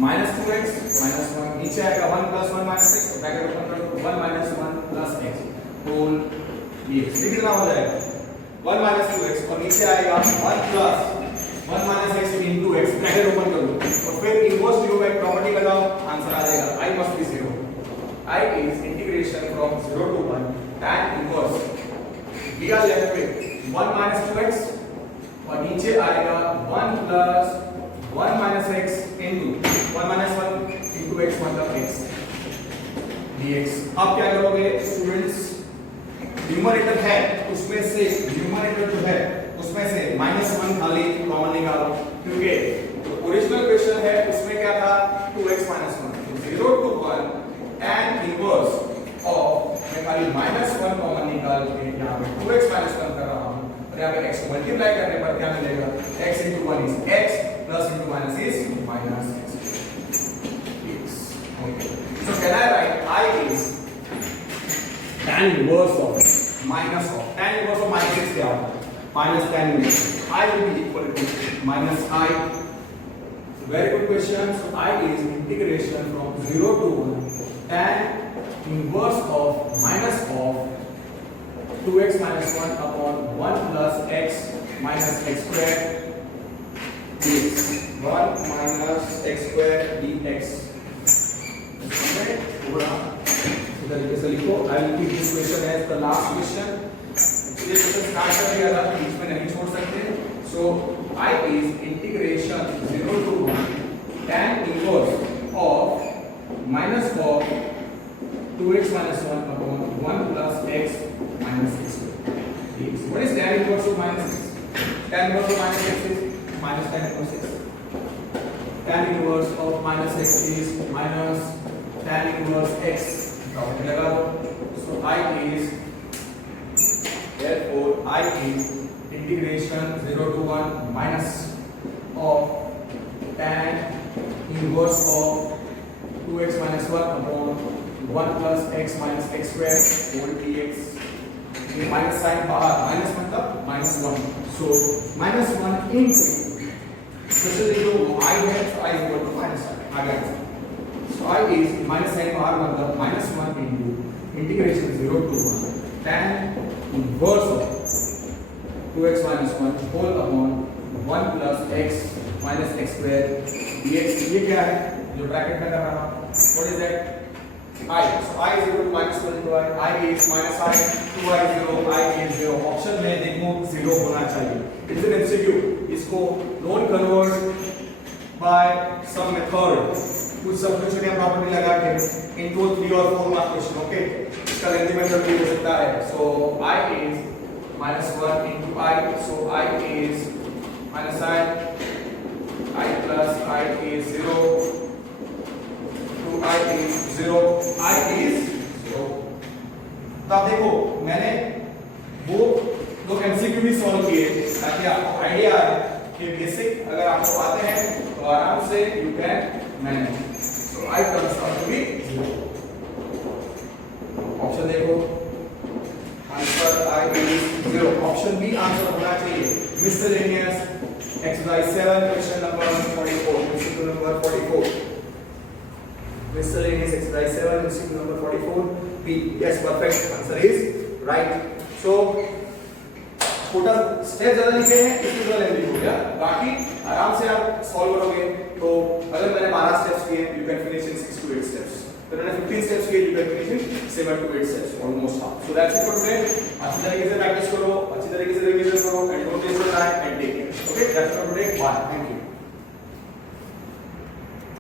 minus 2x minus 1 नीचे आएगा 1 plus 1 minus x तो ब्रैकेट ओपन कर दो 1 minus 1 plus x whole dx कितना हो जाएगा 1 माइनस 2x और नीचे आएगा 1 plus 1 minus x into x, bracket open कर लो और फिर इनवर्स ट्रिगोनोमेट्रिक प्रॉपर्टी लगाओ, आंसर आ जाएगा I must be 0. I is integration from 0 to 1 tan inverse. We are left with 1 minus 2x और नीचे आएगा 1 plus 1 minus x into 1 minus 1 into x मतलब x dx. अब क्या करोगे स्टूडेंट्स, न्यूमरेटर है उसमें से न्यूमरेटर जो है उसमें से -1 खाली कॉमन निकालो, क्योंकि तो ओरिजिनल क्वेश्चन है उसमें क्या था 2x minus 1, तो 0 to 1 tan inverse ऑफ, मैं खाली -1 कॉमन निकाल के यहाँ पे 2x minus 1 कर रहा हूँ और यहाँ पे x को मल्टीप्लाई करने पर क्या मिलेगा, x into 1 is x plus into minus is minus x. Okay. So can I write I is tan inverse of minus of tan inverse of minus x क्या होगा, minus tan inverse I will be equal to minus I. Very good question. So I is integration from 0 to 1 tan inverse of minus of 2x minus 1 upon 1 plus x minus x square dx. 1 minus x square dx. इधर कैसे लिखो, I will keep this question as the last question. ये क्वेश्चन स्टार्ट कर दिया था, बीच में नहीं छोड़ सकते. So I is integration 0 to 1 tan inverse of minus of 2x minus 1 upon 1 plus x minus x square dx. What is tan inverse of minus x? Tan inverse of minus x is minus tan inverse x. Tan inverse of minus x is minus tan inverse x. लगा दो. So I is, therefore I is integration 0 to 1 minus of tan inverse of 2x minus 1 upon 1 plus x minus x square whole dx. ये माइनस साइन बाहर, माइनस मतलब -1. So -1 into क्वेश्चन देखो I है, so I is equal to minus I. आ गया. So I is minus sign बाहर मतलब -1 into integration 0 to 1 tan inverse of 2x minus 1 whole upon 1 plus x minus x square dx. ये क्या है जो ब्रैकेट में कर रहा हूँ, what is that? I. So I is equal to -1 into I is minus I, 2I 0, I is 0. Option में देखो 0 होना चाहिए. It's an MCQ. इसको don't convert by some method. कुछ सब्स्टिट्यूशन या प्रॉपर्टी लगा के इनको 3 और 4 मार्क क्वेश्चन. ओके, इसका लेंथी मेथड भी हो सकता है. सो I is -1 into I. So I is minus I plus I is 0. 2I is 0. I is 0. तो आप देखो मैंने वो दो एमसीक्यू भी सॉल्व किए ताकि आपको आइडिया आए कि बेसिक अगर आपको आते हैं तो आराम से you can manage. So I comes out to be 0. Option देखो, answer I is 0. Option B answer होना चाहिए. Miscellaneous exercise 7 question number 44, MCQ number 44. Miscellaneous exercise 7, MCQ number 44. B. Yes, perfect. Answer is right. So छोटा स्टेप ज्यादा लिखे हैं इसलिए थोड़ा लेंथी हो गया, बाकी आराम से आप सॉल्व करोगे. तो अगर मैंने 12 स्टेप्स किए you can finish in 6 to 8 steps. तो मैंने 15 स्टेप्स किए you can finish in 7 to 8 steps, almost half. So that's it for today. अच्छी तरीके से प्रैक्टिस करो, अच्छी तरीके से रिवीजन करो and don't waste your time and take care. Okay, that's for today. Bye. Thank you.